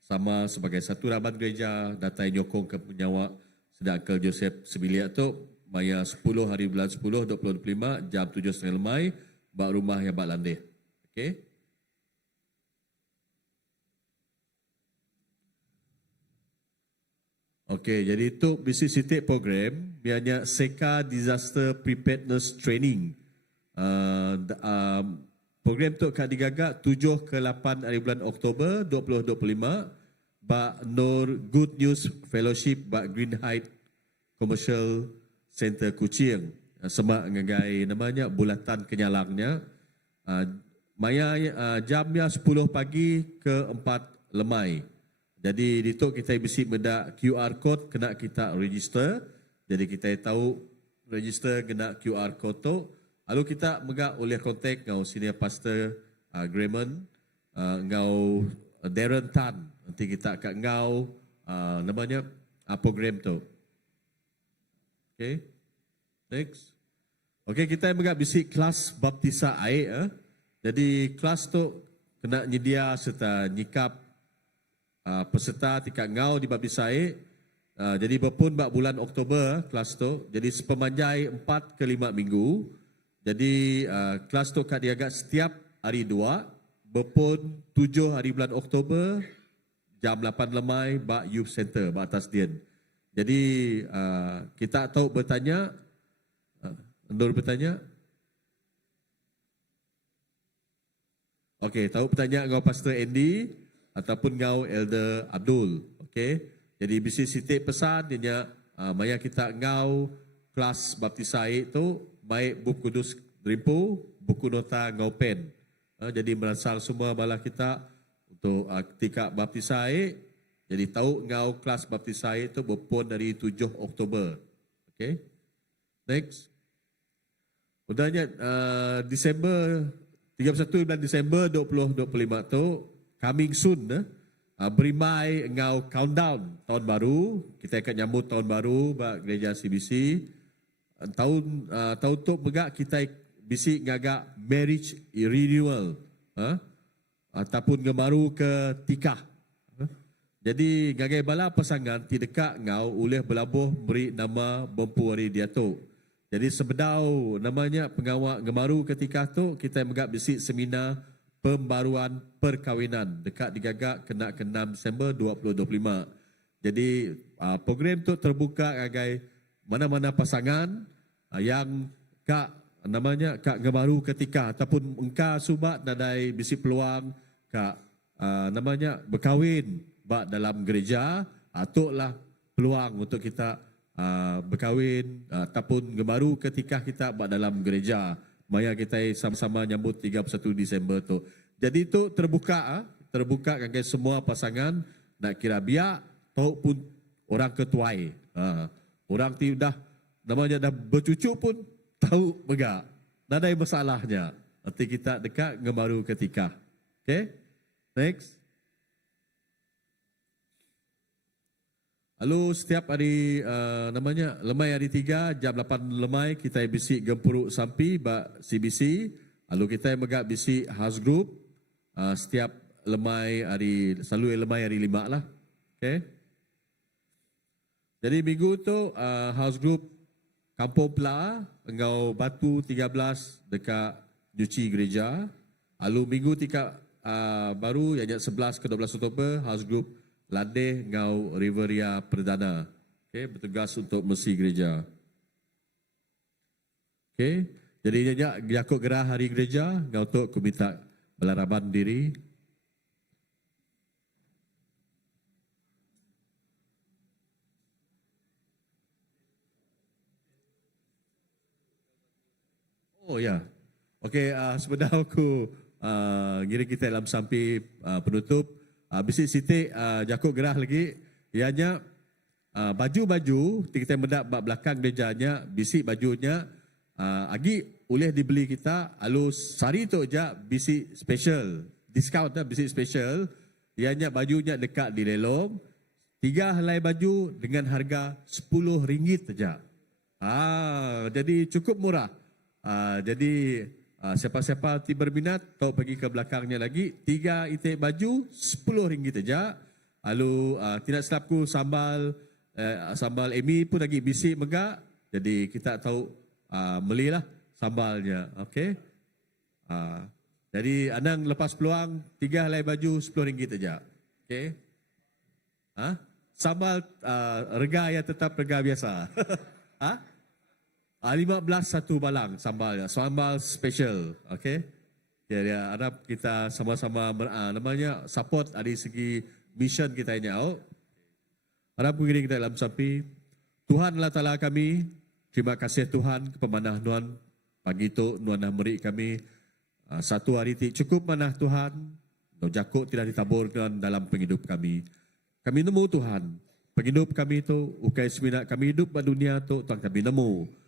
sama sebagai satu raban gereja datai nyokong ke penyawa sedang Uncle Joseph Sebilia tu maya 10 hari bulan 10 2025 jam 7.30 lemai bak rumah yang bak landeh. Okey. Okey, jadi itu bisnis sitik program bianya Seka Disaster Preparedness Training. Program tu akan digagak 7 ke 8 hari bulan Oktober 2025 bak Nur Good News Fellowship bak Green Height Commercial Center Kuching. Semak ngagai namanya bulatan kenyalangnya. Maya jamnya 10 pagi ke 4 lemai. Jadi di tu kita bisi benda QR code kena kita register. Jadi kita tahu register kena QR code tu. Lalu kita megak oleh kontak ngau senior pastor Grayman, ngau Darren Tan. Nanti kita akan ngau namanya program tu. Okay. Next. Okay, kita megak bisi kelas baptisa air. Jadi kelas tu kena nyedia serta nyikap peserta tingkat ngau di baptisa air. Jadi berpun bak bulan Oktober kelas tu. Jadi sepemanjai 4 ke 5 minggu. Jadi kelas tu kat diagak setiap hari 2 berpun 7 hari bulan Oktober jam 8 lemai bak youth center bak atas Dian. Jadi kita tahu bertanya, Nur bertanya. Okey, tahu bertanya ngau Pastor Andy ataupun ngau Elder Abdul. Okey. Jadi bisi sitik pesan dia maya kita ngau kelas baptisai tu baik buku kudus Rimpu, buku nota ngau pen. Jadi merasal semua bala kita untuk ketika baptisai. Jadi tahu ngau kelas baptisai itu berpun dari 7 Oktober. Okey. Next. Udahnya Disember 31 bulan Disember 2025 tu coming soon berimai ngau countdown tahun baru. Kita akan nyambut tahun baru bak gereja CBC. Tahun tu megak kita bisi ngagak marriage renewal ataupun ngemaru ke tikah. Jadi ngagai bala pasangan ti dekat ngau oleh berlabuh beri nama Bempu hari dia tu. Jadi sebedau namanya pengawal ngemaru ketika tu kita megak bisi seminar pembaruan perkahwinan dekat digagak kena ke 6 Disember 2025. Jadi program tu terbuka ngagai mana-mana pasangan yang kak namanya kak ngemaru ketika ataupun engka subat nadai bisi peluang kak namanya berkahwin bak dalam gereja atuklah peluang untuk kita berkahwin ataupun ngemaru ketika kita bak dalam gereja. Maya kita sama-sama nyambut 31 Disember tu. Jadi tu terbuka kepada semua pasangan nak kira biak tahu pun orang ketuai. Orang ti dah namanya dah bercucuk pun tahu begak. Tak ada masalahnya. Nanti kita dekat ngemaru ketika. Okay? Next. Lalu setiap hari namanya lemai hari 3 jam 8 lemai kita bisik gempuruk sampi bak CBC. Lalu kita megak bisik house group setiap lemai hari selalu lemai hari 5 lah. Okay. Jadi minggu tu house group Kampung Pela engau Batu 13 dekat Juci Gereja. Lalu minggu tika baru yang 11 ke 12 Oktober house group Landeh ngau Riveria Perdana. Okay, bertugas untuk mesi gereja. Okay, jadi nyak Yakub gerah hari gereja ngau untuk komita belaraban diri. Oh ya. Okey, sebenarnya aku ngira kita dalam sampai penutup. Bisik sitik Jakub gerah lagi. Ianya baju-baju kita mendak bak belakang gerejanya bisik bajunya agi boleh dibeli kita lalu sari tu aja bisik special discount dah bisik special. Ianya bajunya dekat di lelong 3 helai baju dengan harga RM10 saja. Jadi cukup murah. Jadi siapa-siapa ti berminat tahu pergi ke belakangnya lagi 3 itik baju RM10 saja. Lalu tidak silapku sambal Amy pun lagi bisik megak. Jadi kita tahu belilah sambalnya. Okey. Jadi anang lepas peluang 3 helai baju RM10 saja. Okey. Sambal rega ya tetap rega biasa. 15 satu balang sambalnya, sambal special, okey. Jadi harap kita sama-sama namanya support dari segi mission kita ini. Harap begini kita dalam sapi. Tuhan Allah Taala kami, terima kasih Tuhan kepemanah Nuan pagi itu Nuan dah beri kami satu hari cukup manah Tuhan. No jakuk tidak ditaburkan dalam penghidup kami. Kami nemu Tuhan, penghidup kami itu ukai seminat kami hidup di dunia tu Tuhan kami nemu.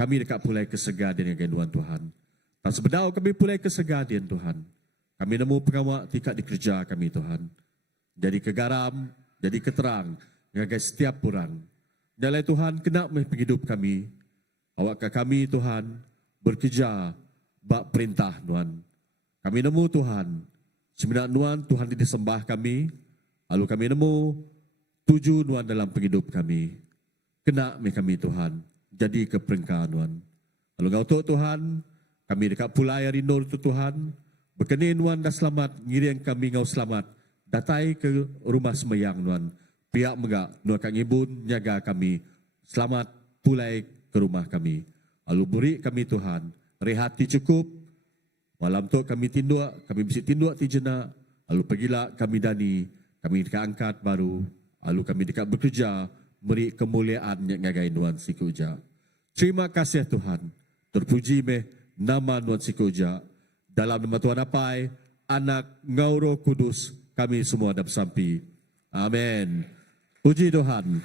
Kami dekat pulai kesegadian dengan kehidupan Tuhan. Tak sebedau kami pulai kesegadian Tuhan. Kami nemu pengawak tikat di kerja kami Tuhan. Jadi kegaram, jadi keterang. Dengan setiap orang. Dalai Tuhan kena menghidup kami. Awak kami Tuhan bekerja bak perintah Tuhan. Kami nemu Tuhan. Seminat Tuhan, Tuhan disembah kami. Lalu kami nemu tuju Tuhan dalam penghidup kami. Kena kami Tuhan. Jadi ke perengkaan Tuhan. Lalu kau tahu Tuhan, kami dekat pulai hari nur tu Tuhan, berkenin Tuhan dah selamat, ngiring kami ngau selamat, datai ke rumah semayang nuan. Pihak megak nuan kang ibun nyaga kami. Selamat pulai ke rumah kami. Lalu beri kami Tuhan rehati cukup. Malam tu kami bisi tinduk ti jena. Lalu pergilah kami dani, kami dekat angkat baru. Lalu kami dekat bekerja, beri kemuliaan yang ngagai nuan sikuja. Terima kasih Tuhan. Terpuji meh nama nuan sikuja. Dalam nama Tuhan Apai, Anak Ngau Roh Kudus, kami semua ada bersampi. Amin. Puji Tuhan.